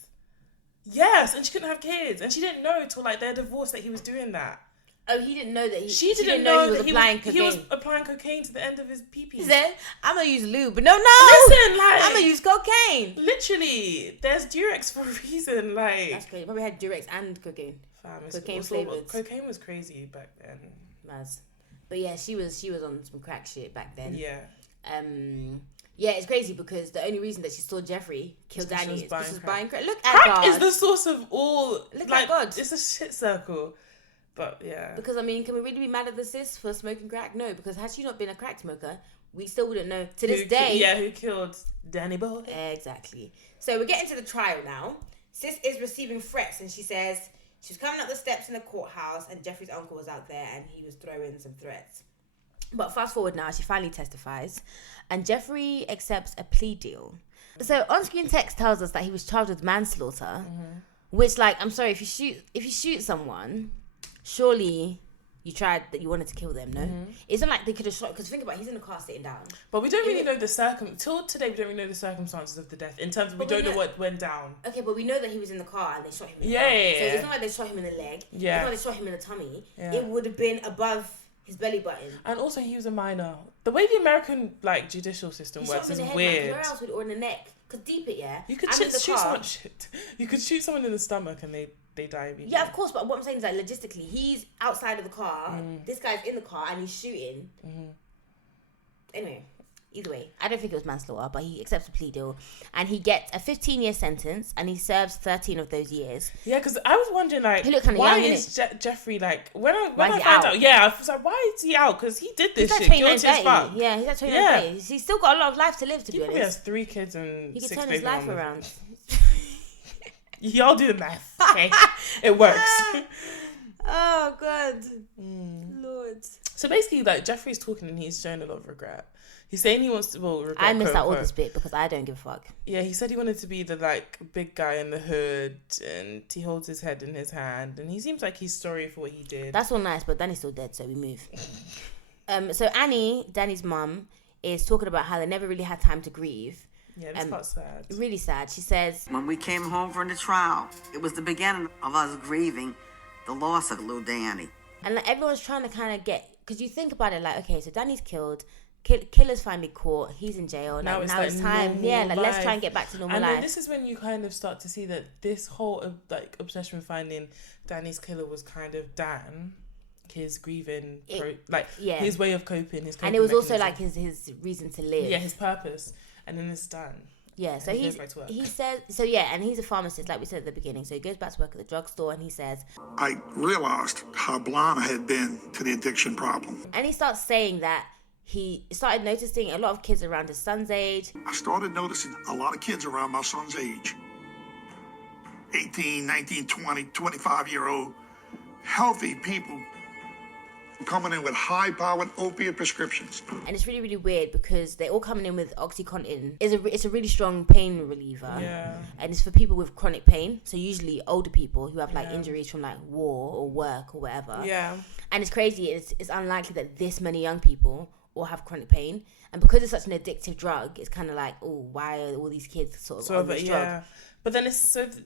Yes, and she couldn't have kids, and she didn't know till like their divorce that he was doing that. Oh, he didn't know that she didn't know he was applying cocaine. He was applying cocaine to the end of his pee-pee. He said, I'm going to use lube. But no. Listen, like... I'm going to use cocaine. Literally, there's Durex for a reason, like... That's crazy. Probably had Durex and cocaine. Cocaine flavored. Cocaine was crazy back then. Maz. But yeah, she was on some crack shit back then. Yeah. Yeah, it's crazy because the only reason that she saw Jeffrey kill Danny is because she was buying crack. Look at crack God. is the source of all... Look at God. It's a shit circle. But yeah. Because, I mean, can we really be mad at the sis for smoking crack? No, because had she not been a crack smoker, we still wouldn't know to this day. Who killed Danny Boy. Exactly. So we're getting to the trial now. Sis is receiving threats and she says she was coming up the steps in the courthouse and Jeffrey's uncle was out there and he was throwing some threats. But fast forward now, she finally testifies and Jeffrey accepts a plea deal. So on-screen text tells us that he was charged with manslaughter, which, like, I'm sorry, if you shoot someone... Surely you wanted to kill them, no? It's not like they could have shot, because think about it, he's in the car sitting down. But we don't really know till today we don't really know the circumstances of the death in terms of we don't know what went down. Okay, but we know that he was in the car and they shot him in the car. So it's not like they shot him in the leg. Yeah. It's not like they shot him in the tummy. Yeah. It would have been above his belly button. And also he was a minor. The way the American judicial system works is weird. Where else would, or in the neck? Because deep it, yeah. You could shoot someone. You could shoot someone in the stomach and they die immediately. Yeah, of course, but what I'm saying is that logistically, he's outside of the car, this guy's in the car, and he's shooting. Anyway, either way, I don't think it was manslaughter, but he accepts a plea deal, and he gets a 15-year sentence, and he serves 13 of those years. Yeah, because I was wondering, like, he looked kind of why young, is Jeffrey, like, when I found out, I was like, why is he out? Because he did this shit. Guilty as fuck. Yeah, he's at 29 days. He's still got a lot of life to live, to be honest. He has 3 kids and 6 babies. He can turn his life around. Y'all do the math, okay? It works. Oh, God. Lord. So basically, like, Jeffrey's talking and he's showing a lot of regret. He's saying he wants to, regret, I missed out all this bit because I don't give a fuck. Yeah, he said he wanted to be the, like, big guy in the hood and he holds his head in his hand and he seems like he's sorry for what he did. That's all nice, but Danny's still dead, so we move. So Annie, Danny's mum, is talking about how they never really had time to grieve. Yeah, this part's sad. Really sad. She says, when we came home from the trial, it was the beginning of us grieving the loss of little Danny. And like, everyone's trying to kind of get, because you think about it, like, okay, so Danny's killed, killer's finally caught, he's in jail, now it's time. Yeah, like, let's try and get back to normal life. And this is when you kind of start to see that this whole obsession with finding Danny's killer was kind of Dan. His grieving, his way of coping, his coping and it was mechanism. Also like his reason to live. Yeah, his purpose. And then it's done. Yeah, so he says, so yeah, and he's a pharmacist, like we said at the beginning. So he goes back to work at the drugstore and he says, I realized how blind I had been to the addiction problem. And he starts saying that he started noticing a lot of kids around his son's age. I started noticing a lot of kids around my son's age. 18, 19, 20, 25-year-old healthy people coming in with high-powered opiate prescriptions. And it's really, really weird because they're all coming in with OxyContin. It's a really strong pain reliever. Yeah. And it's for people with chronic pain. So usually older people who have like injuries from like war or work or whatever. Yeah. And it's crazy. It's unlikely that this many young people all have chronic pain. And because it's such an addictive drug, it's kind of like, oh, why are all these kids sort of on this drug? But then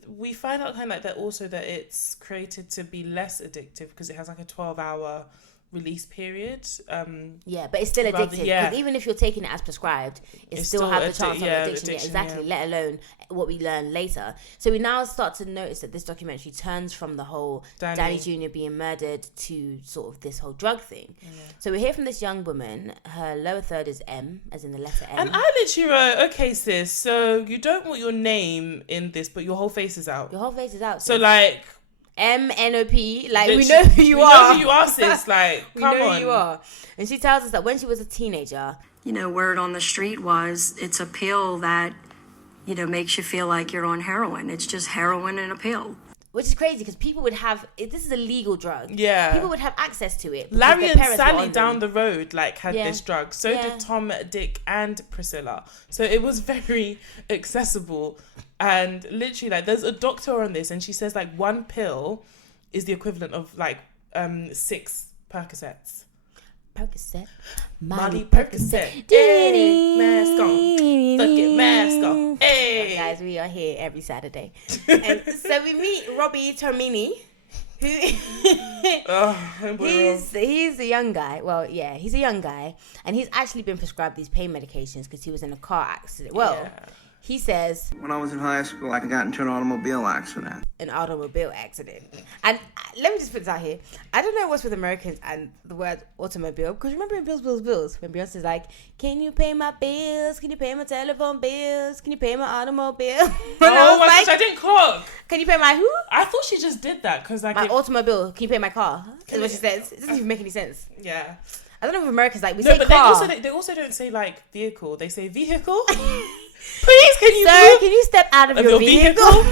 we find out kind of like that also that it's created to be less addictive because it has like a 12-hour release period. But it's still addictive because even if you're taking it as prescribed, it still have the chance of addiction. Exactly. Let alone what we learn later. So we now start to notice that this documentary turns from the whole Danny Jr. being murdered to sort of this whole drug thing. So we hear from this young woman. Her lower third is M, as in the letter M. And I literally wrote, okay, sis, so you don't want your name in this, but your whole face is out. Your whole face is out. So like MNOP, like we know who you are. We know who you are, sis. Like, come on. We know who you are. And she tells us that when she was a teenager, word on the street was it's a pill that, makes you feel like you're on heroin. It's just heroin in a pill. Which is crazy because people would have, this is a legal drug. Yeah. People would have access to it. Larry and Sally down the road had this drug. So did Tom, Dick and Priscilla. So it was very accessible. And literally there's a doctor on this and she says one pill is the equivalent of 6 Percocets. Percocet. Molly Percocet. Hey, mask on. Fuck it, mask on. Hey. Guys, we are here every Saturday. And so we meet Robbie Termini, who He's a young guy. Well, yeah, he's a young guy, and he's actually been prescribed these pain medications because he was in a car accident. Well, he says, when I was in high school, I got into an automobile accident. An automobile accident. And let me just put this out here. I don't know what's with Americans and the word automobile, because remember in Bills, when Beyonce's like, can you pay my bills? Can you pay my telephone bills? Can you pay my automobile? I didn't cook. Can you pay my who? I thought she just did that because like my automobile. Can you pay my car? Is what she says. It doesn't even make any sense. Yeah. I don't know if Americans like we say but car. They also don't say like vehicle. They say vehicle. Please, can you Sir, can you step out of your vehicle?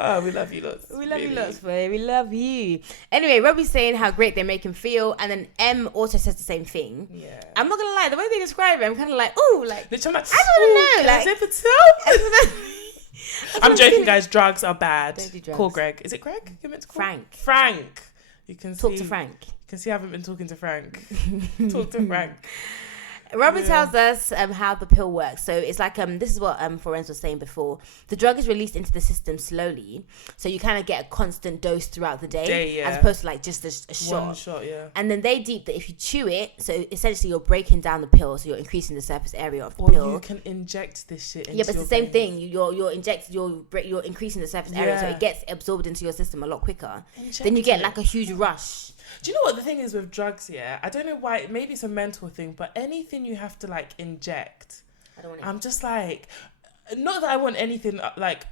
Oh, we love you lots. We love you lots, boy. We love you. Anyway, Robbie's saying how great they make him feel, and then M also says the same thing. Yeah. I'm not gonna lie, the way they describe it, I'm kind of like, ooh, like, literally, I'm like, I don't know, like, I'm joking, guys. Drugs are bad. Don't do drugs. Call Greg. Is it Greg? You're meant to call Frank. You can talk to Frank. You can see I haven't been talking to Frank. Talk to Frank. Robbie tells us how the pill works. So it's like this is what Forenz was saying before. The drug is released into the system slowly, so you kind of get a constant dose throughout the day, as opposed to like just a shot. One shot, yeah. And then they deep that if you chew it, so essentially you're breaking down the pill, so you're increasing the surface area of the pill. Or you can inject this shit into but it's the same veins. thing. You're injecting, you're increasing the surface area, so it gets absorbed into your system a lot quicker. Then you get like a huge rush. Do you know what the thing is with drugs? Yeah, I don't know why. Maybe it's a mental thing, but anything you have to like inject, I don't want it. I'm just like, not that I want anything like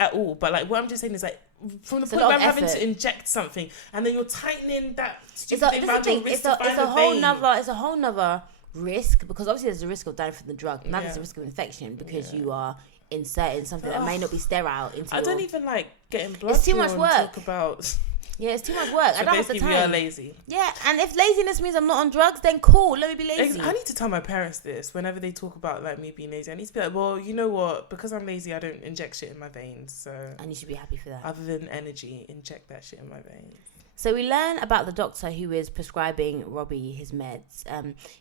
at all, but like what I'm just saying is like from the point where I'm having to inject something, and then you're tightening that stupid thing around your wrist to find the vein. It's a whole nother risk, because obviously there's a risk of dying from the drug. Now there's a risk of infection because you are inserting something that may not be sterile into. I don't even like getting blood. It's too much work. Talk about. Yeah, it's too much work. So I don't have the time. You're lazy. Yeah, and if laziness means I'm not on drugs, then cool. Let me be lazy. I need to tell my parents this whenever they talk about like me being lazy. I need to be like, well, you know what? Because I'm lazy, I don't inject shit in my veins. So and you should be happy for that. Other than energy, inject that shit in my veins. So we learn about the doctor who is prescribing Robbie his meds.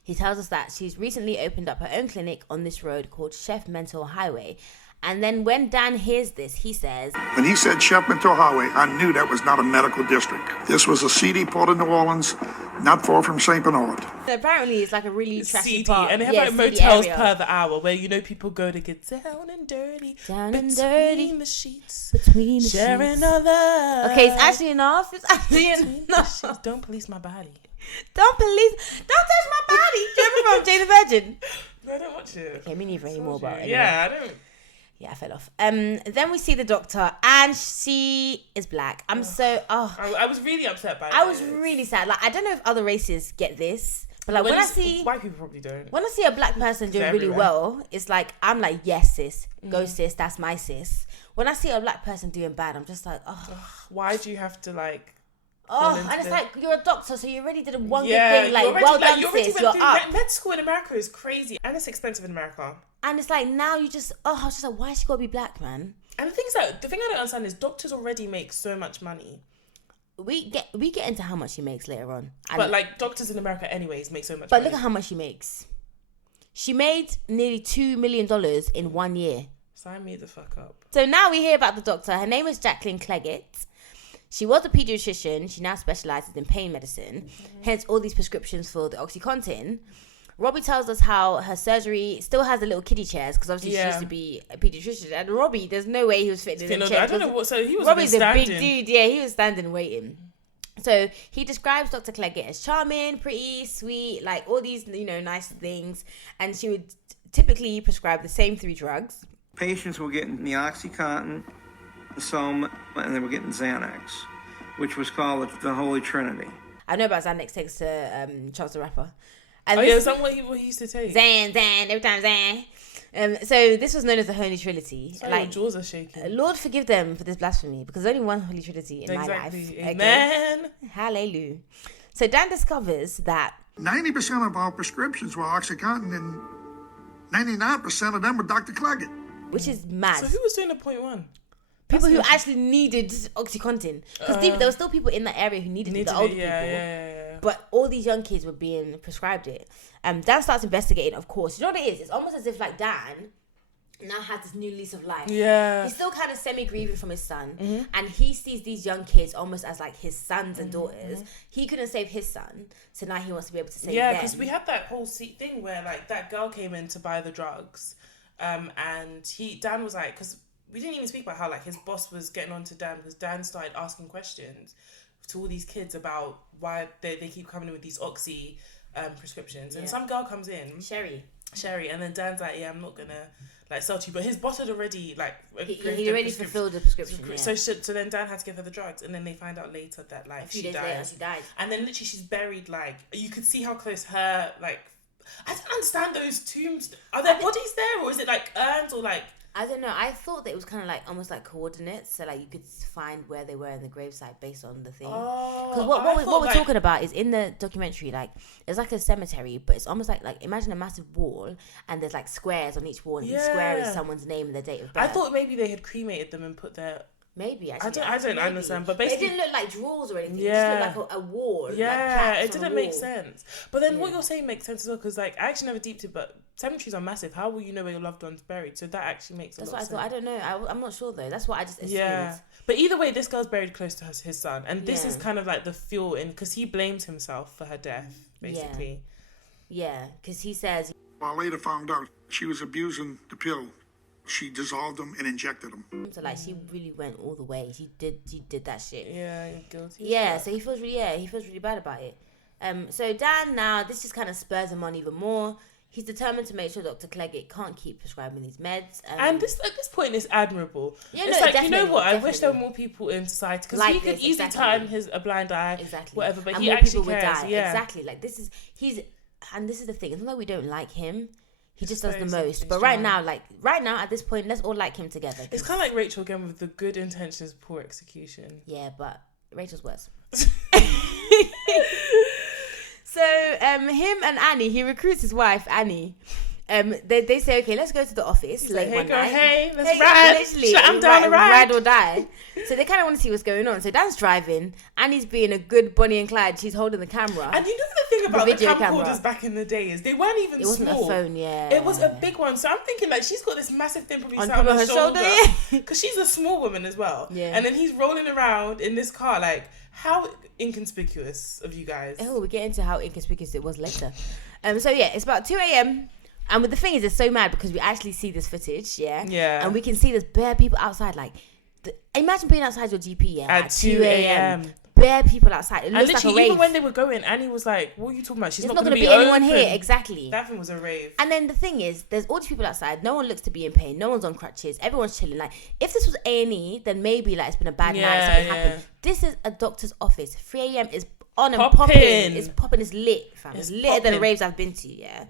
He tells us that she's recently opened up her own clinic on this road called Chef Mental Highway. And then when Dan hears this, he says, when he said Chef Mental Highway, I knew that was not a medical district. This was a seedy part of New Orleans, not far from St. Bernard. Apparently, it's like a really trashy seedy part. And they have like motels per the hour where, you know, people go to get down and dirty. Between the sheets. Sharing all love. Okay, it's actually enough. It's actually enough. Don't police my body. Don't touch my body. Do you remember from Jane the Virgin? No, I don't watch it. Okay, me neither anymore, but anyway. Yeah, I don't. Yeah, I fell off. Then we see the doctor, and she is black. I was really upset by it. I was really sad. Like, I don't know if other races get this, but like when I see white people probably don't. When I see a black person doing really well, it's like I'm like, yes, sis, go sis, that's my sis. When I see a black person doing bad, I'm just like, why do you have to like? And it's like, you're a doctor, so you already did one good thing. Like, well done, sis. You're up. Med school in America is crazy, and it's expensive in America. And it's like, now you just, I was just like, why is she gotta be black, man? And the thing I don't understand is doctors already make so much money. We get into how much she makes later on. But like doctors in America anyways make so much money. But look at how much she makes. She made nearly $2 million in 1 year. Sign me the fuck up. So now we hear about the doctor. Her name is Jacqueline Cleggett. She was a pediatrician. She now specializes in pain medicine. Hence all these prescriptions for the OxyContin. Robbie tells us how her surgery still has the little kiddie chairs, because obviously she used to be a pediatrician. And Robbie, there's no way he was fitting in a chair. I don't know what. So he was. Robbie's a big dude. Yeah, he was standing waiting. So he describes Dr. Cleggett as charming, pretty, sweet, like all these, you know, nice things. And she would typically prescribe the same 3 drugs. Patients were getting the OxyContin, the Soma, and they were getting Xanax, which was called the Holy Trinity. I know about Xanax takes to Chance the Rapper. And is that what he used to take? Zan, every time Zan. So this was known as the Holy Trinity. Sorry, like, your jaws are shaking. Lord forgive them for this blasphemy, because there's only one Holy Trinity in my life. Amen. Okay? Hallelujah. So Dan discovers that 90% of our prescriptions were OxyContin, and 99% of them were Dr. Cleggett. Which is mad. So who was doing the 0.1? People who actually needed OxyContin. Because there were still people in that area who needed it, the older people. Yeah. But all these young kids were being prescribed it. Dan starts investigating, of course. You know what it is? It's almost as if like Dan now has this new lease of life. Yeah. He's still kind of semi-grieving from his son. And he sees these young kids almost as like his sons and daughters. He couldn't save his son. So now he wants to be able to save them. Yeah, because we had that whole thing where like that girl came in to buy the drugs. And Dan was like, because we didn't even speak about how like his boss was getting on to Dan because Dan started asking questions to all these kids about why they keep coming in with these oxy prescriptions. And some girl comes in. Sherry, and then Dan's like, yeah, I'm not gonna like sell to you, but his boss had already like he already fulfilled the prescription. So then Dan had to give her the drugs, and then they find out later that like she died, and then literally she's buried. Like you could see how close her like. I don't understand those tombs. Are there bodies there, or is it like urns, or like? I don't know. I thought that it was kind of like almost like coordinates, so like you could find where they were in the gravesite based on the thing. Because what we're talking about is in the documentary, like it's like a cemetery, but it's almost like imagine a massive wall, and there's like squares on each wall, and each square is someone's name and their date of birth. I thought maybe they had cremated them and put their. Maybe actually. I don't understand, but basically it didn't look like drawers or anything. Yeah. It just looked like a wall. Yeah, it didn't make sense. But then what you're saying makes sense as well, because like I actually never deeped it, but cemeteries are massive. How will you know where your loved one's buried? So that actually makes a lot of sense. That's what I thought. I don't know. I'm not sure though. That's what I just assumed. Yeah, but either way, this girl's buried close to his son, and this is kind of like the fuel in because he blames himself for her death, basically. Yeah, because he says. I later found out she was abusing the pill. She dissolved them and injected them. So like she really went all the way. She did that shit. Yeah, you're guilty. Yeah, so he feels really bad about it. So Dan now, this just kind of spurs him on even more. He's determined to make sure Dr. Cleggett can't keep prescribing these meds. And this at this point is admirable. Yeah, it's like, you know what? I wish there were more people in society because he could easily turn a blind eye, whatever. But and he more actually people cares. Would die. Yeah, exactly. Like this is the thing. It's not that we don't like him. He just does the most. But right now at this point, let's all like him together. It's kind of like Rachel again with the good intentions, poor execution. Yeah, but Rachel's worse. So him and Annie, he recruits his wife Annie. They say, okay, let's go to the office late one night. Hey, let's ride. Literally, I'm down to ride or die. So they kind of want to see what's going on. So Dan's driving. Annie's being a good Bonnie and Clyde. She's holding the camera. And you know the thing about the camcorders back in the day is they weren't even small. It wasn't a phone, yeah. It was a big one. So I'm thinking like she's got this massive thing probably on her shoulder. Because she's a small woman as well. Yeah. And then he's rolling around in this car like, how inconspicuous of you guys. Oh, we get into how inconspicuous it was later. So yeah, it's about 2 a.m. And the thing is, it's so mad because we actually see this footage, yeah, and we can see there's bare people outside. Like, imagine being outside your GP, at 2 a.m. Bare people outside. It looks like a rave. Even when they were going, Annie was like, "What are you talking about? She's not going to be anyone here." Exactly. That thing was a rave. And then the thing is, there's all these people outside. No one looks to be in pain. No one's on crutches. Everyone's chilling. Like, if this was A&E, then maybe like it's been a bad night. Something happened. This is a doctor's office. 3 a.m. is on and popping. It's popping. It's lit, fam. It's litter than raves I've been to. Yeah.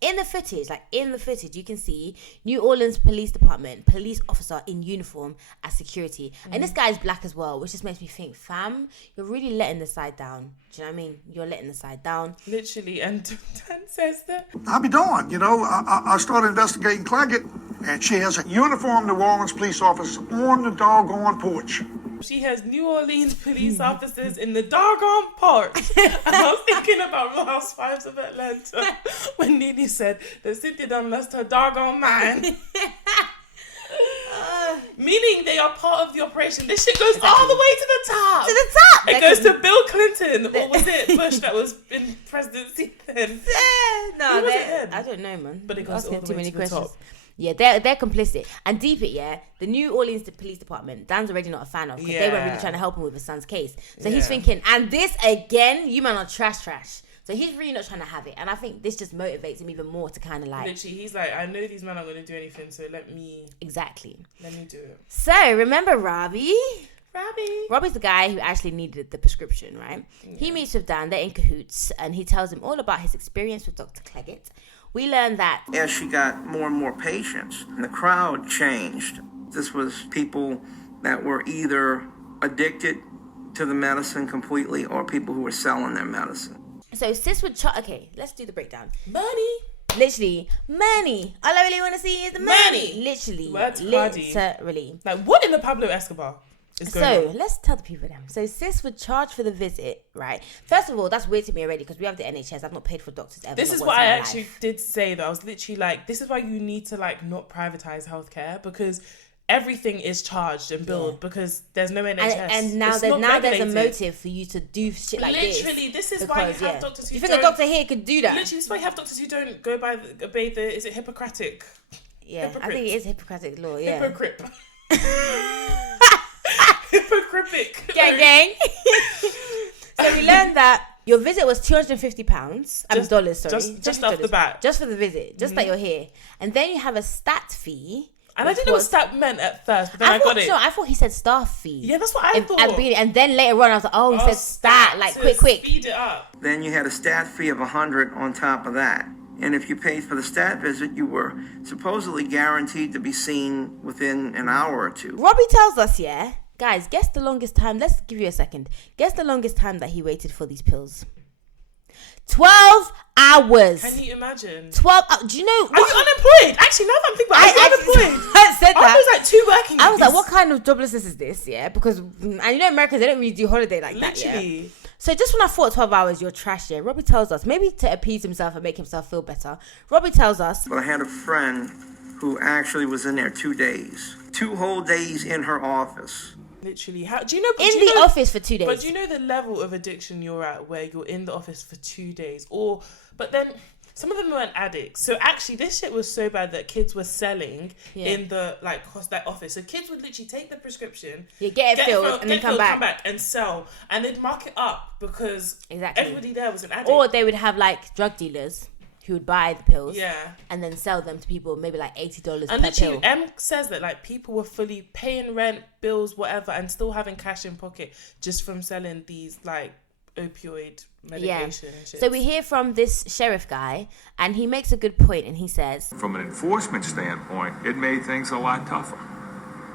In the footage, you can see New Orleans Police Department, police officer in uniform as security. And this guy is black as well, which just makes me think, fam, you're really letting the side down. Do you know what I mean? You're letting the side down. Literally, and Dan says that. I'll be darned, I started investigating Cleggett, and she has a uniformed New Orleans police officer on the doggone porch. She has New Orleans police officers in the doggone porch. And I was thinking about Real Housewives of Atlanta when Nene said that Cynthia done lost her doggone mind. Meaning they are part of the operation. This shit goes all the way to the top. To the top. It goes to Bill Clinton. Or was it Bush that was in presidency then? No, I don't know, man. But it goes all the way to the top. Yeah, they're complicit. And deep it, the New Orleans Police Department, Dan's already not a fan of because they weren't really trying to help him with his son's case. So he's thinking, and this again, you man are trash. So he's really not trying to have it. And I think this just motivates him even more to kind of like... Literally, he's like, I know these men aren't going to do anything, so let me... Exactly. Let me do it. So, remember Robbie? Robbie's the guy who actually needed the prescription, right? Yeah. He meets with Dan, they're in cahoots, and he tells him all about his experience with Dr. Cleggett. We learned that... As she got more and more patients, and the crowd changed. This was people that were either addicted to the medicine completely or people who were selling their medicine. So sis would okay, let's do the breakdown. Money. Literally, money. All I really want to see is the money. Literally. Words literally. Like, what in the Pablo Escobar? is going on. So let's tell the people then. So sis would charge for the visit, right? First of all, that's weird to me already because we have the NHS. I've not paid for doctors ever. This is what I actually did say though. I was literally like, this is why you need to like not privatize healthcare, because everything is charged and billed because there's no NHS. And now there's a motive for you to do shit like this. Literally, this is why you have doctors who you think a doctor here could do that? Literally, this is why you have doctors who don't go by obey the, is it Hippocratic? Yeah, I think it is Hippocratic law, yeah. Hippocratic. Gang. So we learned that your visit was £250. Dollars, sorry. Just off the bat. Just for the visit. Just that you're here. And then you have a stat fee. And I didn't know what stat meant at first, but then I got it. No, I thought he said staff fee. Yeah, that's what I thought. And then later on, I was like, he said stat. Like, quick. Speed it up. Then you had a stat fee of $100 on top of that. And if you paid for the stat visit, you were supposedly guaranteed to be seen within an hour or two. Robbie tells us, guys, guess the longest time. Let's give you a second. Guess the longest time that he waited for these pills. 12 hours. Can you imagine? 12 hours. Do you know? Are you unemployed? Actually, now that I'm thinking about it, are you unemployed? I said that. I was like 2 working days. I was like, what kind of joblessness is this? Yeah, because, and you know, Americans, they don't really do holiday like that. Literally. Yeah? So just when I thought 12 hours, you're trash, yeah. Robbie tells us, maybe to appease himself and make himself feel better. Robbie tells us. But I had a friend who actually was in there 2 days. 2 whole days in her office. Literally. How do you know? In the office for 2 days. But do you know the level of addiction you're at where you're in the office for 2 days? But then some of them weren't addicts. So actually, this shit was so bad that kids were selling in the that office. So kids would literally take the prescription, get it filled, and then come back and sell, and they'd mark it up because everybody there was an addict. Or they would have like drug dealers who would buy the pills, and then sell them to people, maybe like $80 and per pill. M says that like people were fully paying rent, bills, whatever, and still having cash in pocket just from selling these like opioid medication and shit. So we hear from this sheriff guy, and he makes a good point, and he says, from an enforcement standpoint, it made things a lot tougher.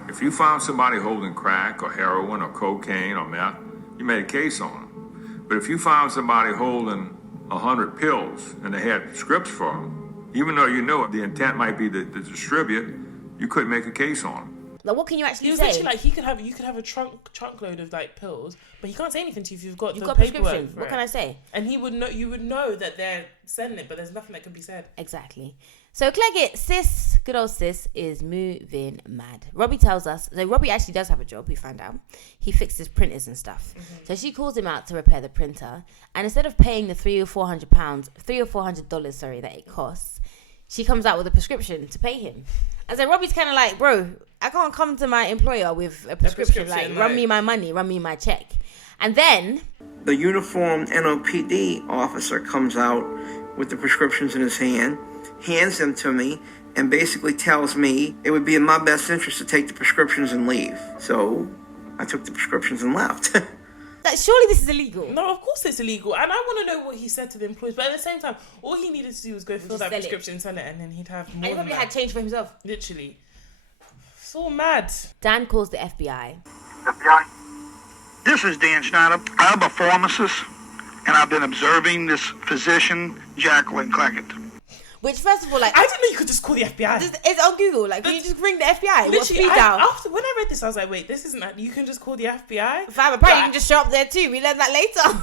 If you found somebody holding crack or heroin or cocaine or meth, you made a case on them. But if you found somebody holding 100 pills and they had scripts for them, even though you know the intent might be to distribute, you couldn't make a case on them. Like, what can you actually say? He was literally like, you could have a trunk load of like pills, but he can't say anything to you if you've got the prescription. What can I say? And he would know. You would know that they're sending it, but there's nothing that can be said. Exactly. So Cleggett, good old sis, is moving mad. Robbie tells us, so Robbie actually does have a job, we found out. He fixes printers and stuff. Mm-hmm. So she calls him out to repair the printer, and instead of paying the $300 or $400, that it costs, she comes out with a prescription to pay him. And so Robbie's kind of like, bro, I can't come to my employer with a prescription. Like, run me my money, run me my check. And then the uniformed NOPD officer comes out with the prescriptions in his hand, hands them to me, and basically tells me it would be in my best interest to take the prescriptions and leave. So I took the prescriptions and left. Surely this is illegal. No, of course it's illegal. And I want to know what he said to the employees. But at the same time, all he needed to do was go fill that prescription and sell it, and then he'd have more. And he probably had change for himself. Literally. It's all mad. Dan calls the FBI. FBI? This is Dan Schneider. I'm a pharmacist, and I've been observing this physician, Jacqueline Claggett. Which, first of all, like, I didn't know you could just call the FBI. It's on Google. Like, can you just ring the FBI? Literally, after when I read this, I was like, wait, this isn't that. You can just call the FBI? Fam, apparently you can just show up there too. We learned that later. I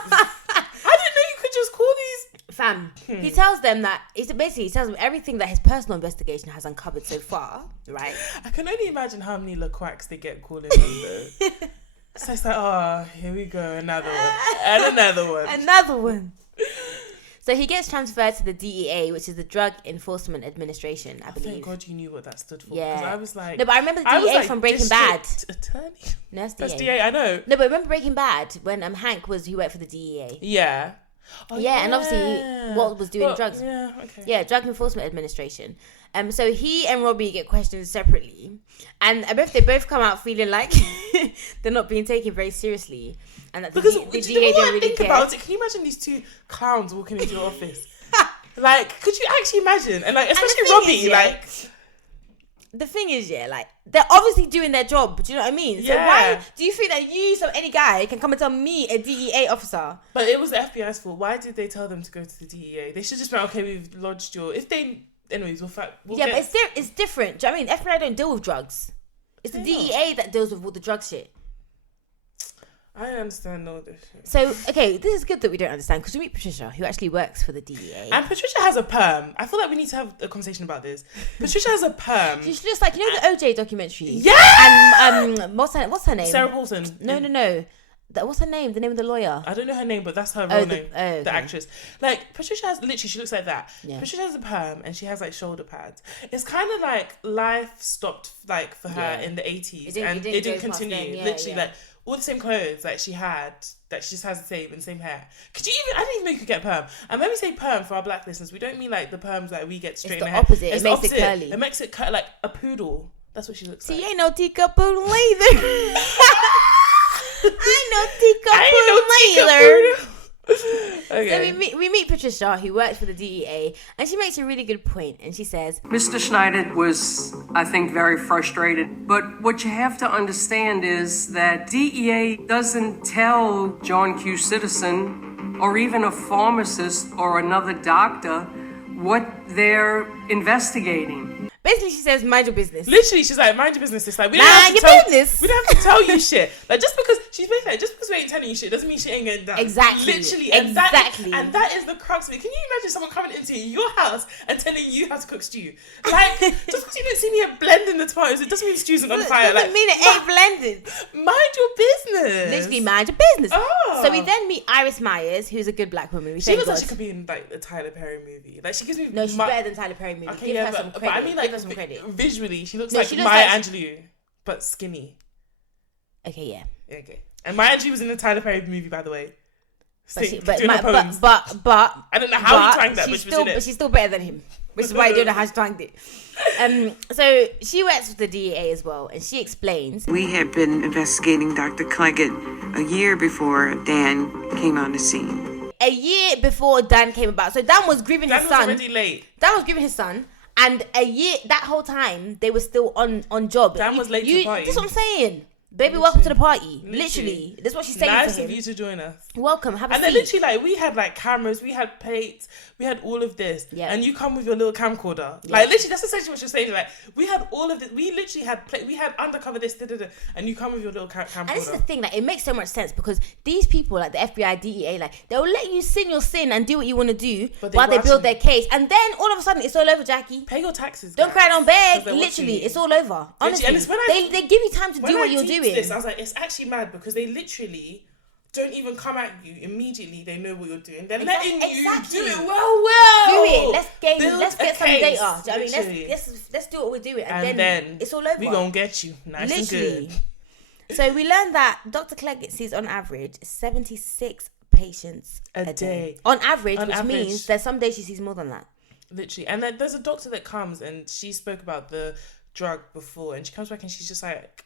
didn't know you could just call these. Fam, he tells them that, he tells them everything that his personal investigation has uncovered so far, right? I can only imagine how many quacks they get calling them though. So it's like, oh, here we go, another one. And another one. Another one. So he gets transferred to the DEA, which is the Drug Enforcement Administration, I believe. Thank God you knew what that stood for. Yeah. Because I was like... No, but I remember the DEA from Breaking Bad. Attorney? No, that's DEA, I know. No, but remember Breaking Bad, when Hank he worked for the DEA. Yeah. Oh, yeah, and obviously Walt was doing drugs. Yeah, okay. Yeah, Drug Enforcement Administration. So he and Robbie get questioned separately, and they both come out feeling like they're not being taken very seriously, and that the DEA don't really care. About it, can you imagine these two clowns walking into your office? Like, could you actually imagine? And like, especially Robbie, the thing is, they're obviously doing their job. Do you know what I mean? So why do you think that any guy can come and tell me, a DEA officer? But it was the FBI's fault. Why did they tell them to go to the DEA? They should just be okay, we've lodged your... But it's different. Do you know what I mean? FBI don't deal with drugs. It's the DEA that deals with all the drug shit. I understand all this shit. So, okay, this is good that we don't understand because we meet Patricia, who actually works for the DEA. And Patricia has a perm. I feel like we need to have a conversation about this. Patricia has a perm. She's just like, you know the OJ documentary? Yeah! And what's her name? Sarah Paulson. No. What's her name? The name of the lawyer? I don't know her name, but that's her real name. Okay. The actress. Like, Patricia has, literally, she looks like that. Yeah. Patricia has a perm and she has like shoulder pads. It's kind of like life stopped like for her in the 80s. It didn't continue. Literally, like, all the same clothes that she had, that she just has the same hair. Could you even? I didn't even know you could get perm. And when we say perm for our black listeners, we don't mean like the perms that we get straight in the hair. Opposite. It's it makes it curly. It makes it like a poodle. That's what she looks like. She ain't no teacup poodle either. I ain't no teacup poodle either. Okay. So we meet Patricia, who works for the DEA, and she makes a really good point. And she says, Mr. Schneider was, I think, very frustrated. But what you have to understand is that DEA doesn't tell John Q. Citizen or even a pharmacist or another doctor what they're investigating. Basically, she says, mind your business. Literally, she's like, mind your business. It's like, we don't have to tell you shit. Like, just because we ain't telling you shit doesn't mean shit ain't getting done. Exactly. Literally. Exactly. And that is the crux of it. Can you imagine someone coming into your house and telling you how to cook stew? Like, just because you didn't see me blending the tomatoes, it doesn't mean the stew isn't on fire. Doesn't mean it ain't blended. Mind your business. Literally, mind your business. Oh. So we then meet Iris Myers, who's a good black woman. She looks like she could be in like the Tyler Perry movie. Like, she gives me. No, she's better than Tyler Perry movie. Okay, Give her some credit. But I mean, like, some credit. Visually, she looks like Maya Angelou, but skinny. Okay, yeah. Okay. And Maya Angelou was in the Tyler Perry movie, by the way. But I don't know how he twanged that, but she was in it. But she's still better than him, which is why I don't know how she twanged it. So she works with the DEA as well, and she explains. We had been investigating Dr. Cleggett a year before Dan came on the scene. A year before Dan came about. So Dan was grieving his son. Dan was already late. Dan was grieving his son. And a year, that whole time, they were still on job. Dan was late to the party. That's what I'm saying. Baby, welcome to the party. Literally. That's what she's saying nice to him. Nice of you to join us. Welcome, have a seat. And then literally, like, we had, like, cameras, we had plates, we had all of this. Yeah. And you come with your little camcorder. Yeah. Like, literally, that's essentially what you're saying. Like, we had all of this. We literally had, we had undercover this, and you come with your little camcorder. And this is the thing, like, it makes so much sense because these people, like the FBI, DEA, like, they'll let you sin your sin and do what you want to do while they build their case. And then, all of a sudden, it's all over, Jackie. Pay your taxes, Don't cry, don't beg. Literally, it's all over. Honestly. And they give you time to do what you're doing. This, I was like, it's actually mad because they literally don't even come at you immediately. They know what you're doing. They're letting you do it well. Do it. Let's get some data. Do you know what I mean? Let's do what we're doing, and then it's all over. We gonna get you nice and good. So we learned that Dr. Cleggett sees on average 76 patients a day. On average, which means there's some days she sees more than that. Literally, and then there's a doctor that comes and she spoke about the drug before, and she comes back and she's just like,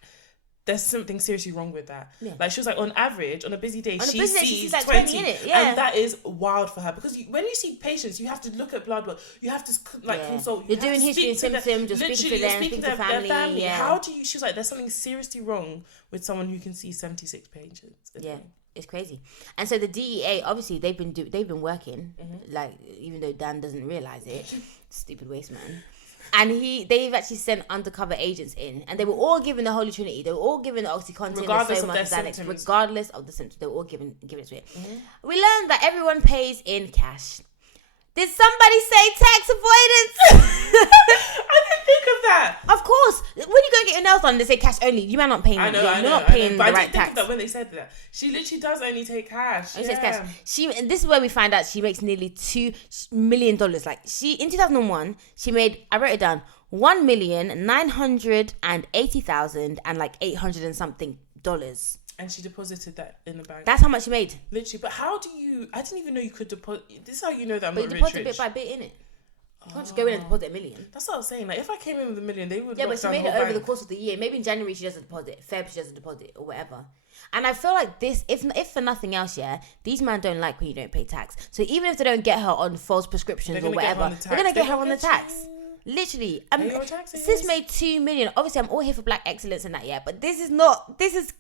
there's something seriously wrong with that. Yeah. Like, she was like, on average, on a busy day, she sees like 20 in it. Yeah. And that is wild for her because when you see patients, you have to look at blood work. You have to consult. You're doing history and symptoms. You're speaking to them, speaking to family. Yeah. How do you? She was like, there's something seriously wrong with someone who can see 76 patients. Yeah. It's crazy. And so the DEA, obviously, they've been working, like, even though Dan doesn't realize it. Stupid waste man. And they've actually sent undercover agents in, and they were all given the Holy Trinity. They were all given the OxyContin, regardless of their symptoms. Regardless of the symptoms, they were all given it to it. We learned that everyone pays in cash. Did somebody say tax avoidance? I didn't think of that. Of course. When you go and get your nails done, they say cash only. You might not pay. I know. You're not paying the right tax. I didn't think of that when they said that. She literally does only take cash. She takes cash. And this is where we find out she makes nearly $2 million. Like, in 2001, she made, I wrote it down, $1,980,000 and like $800 and something dollars. And she deposited that in the bank. That's how much she made. Literally. But how do you... I didn't even know you could deposit... This is how you know that I'm not rich. But you deposit bit by bit, innit? You can't just go in and deposit $1 million. That's what I was saying. Like, if I came in with $1 million, they would... Yeah, but she made it over the course of the year. Maybe in January she does a deposit. Feb she does a deposit or whatever. And I feel like this, if for nothing else, yeah, these men don't like when you don't pay tax. So even if they don't get her on false prescriptions or whatever, they're going to get her on the tax. Literally, sis made $2 million. Obviously, I'm all here for black excellence and that, yeah. But this is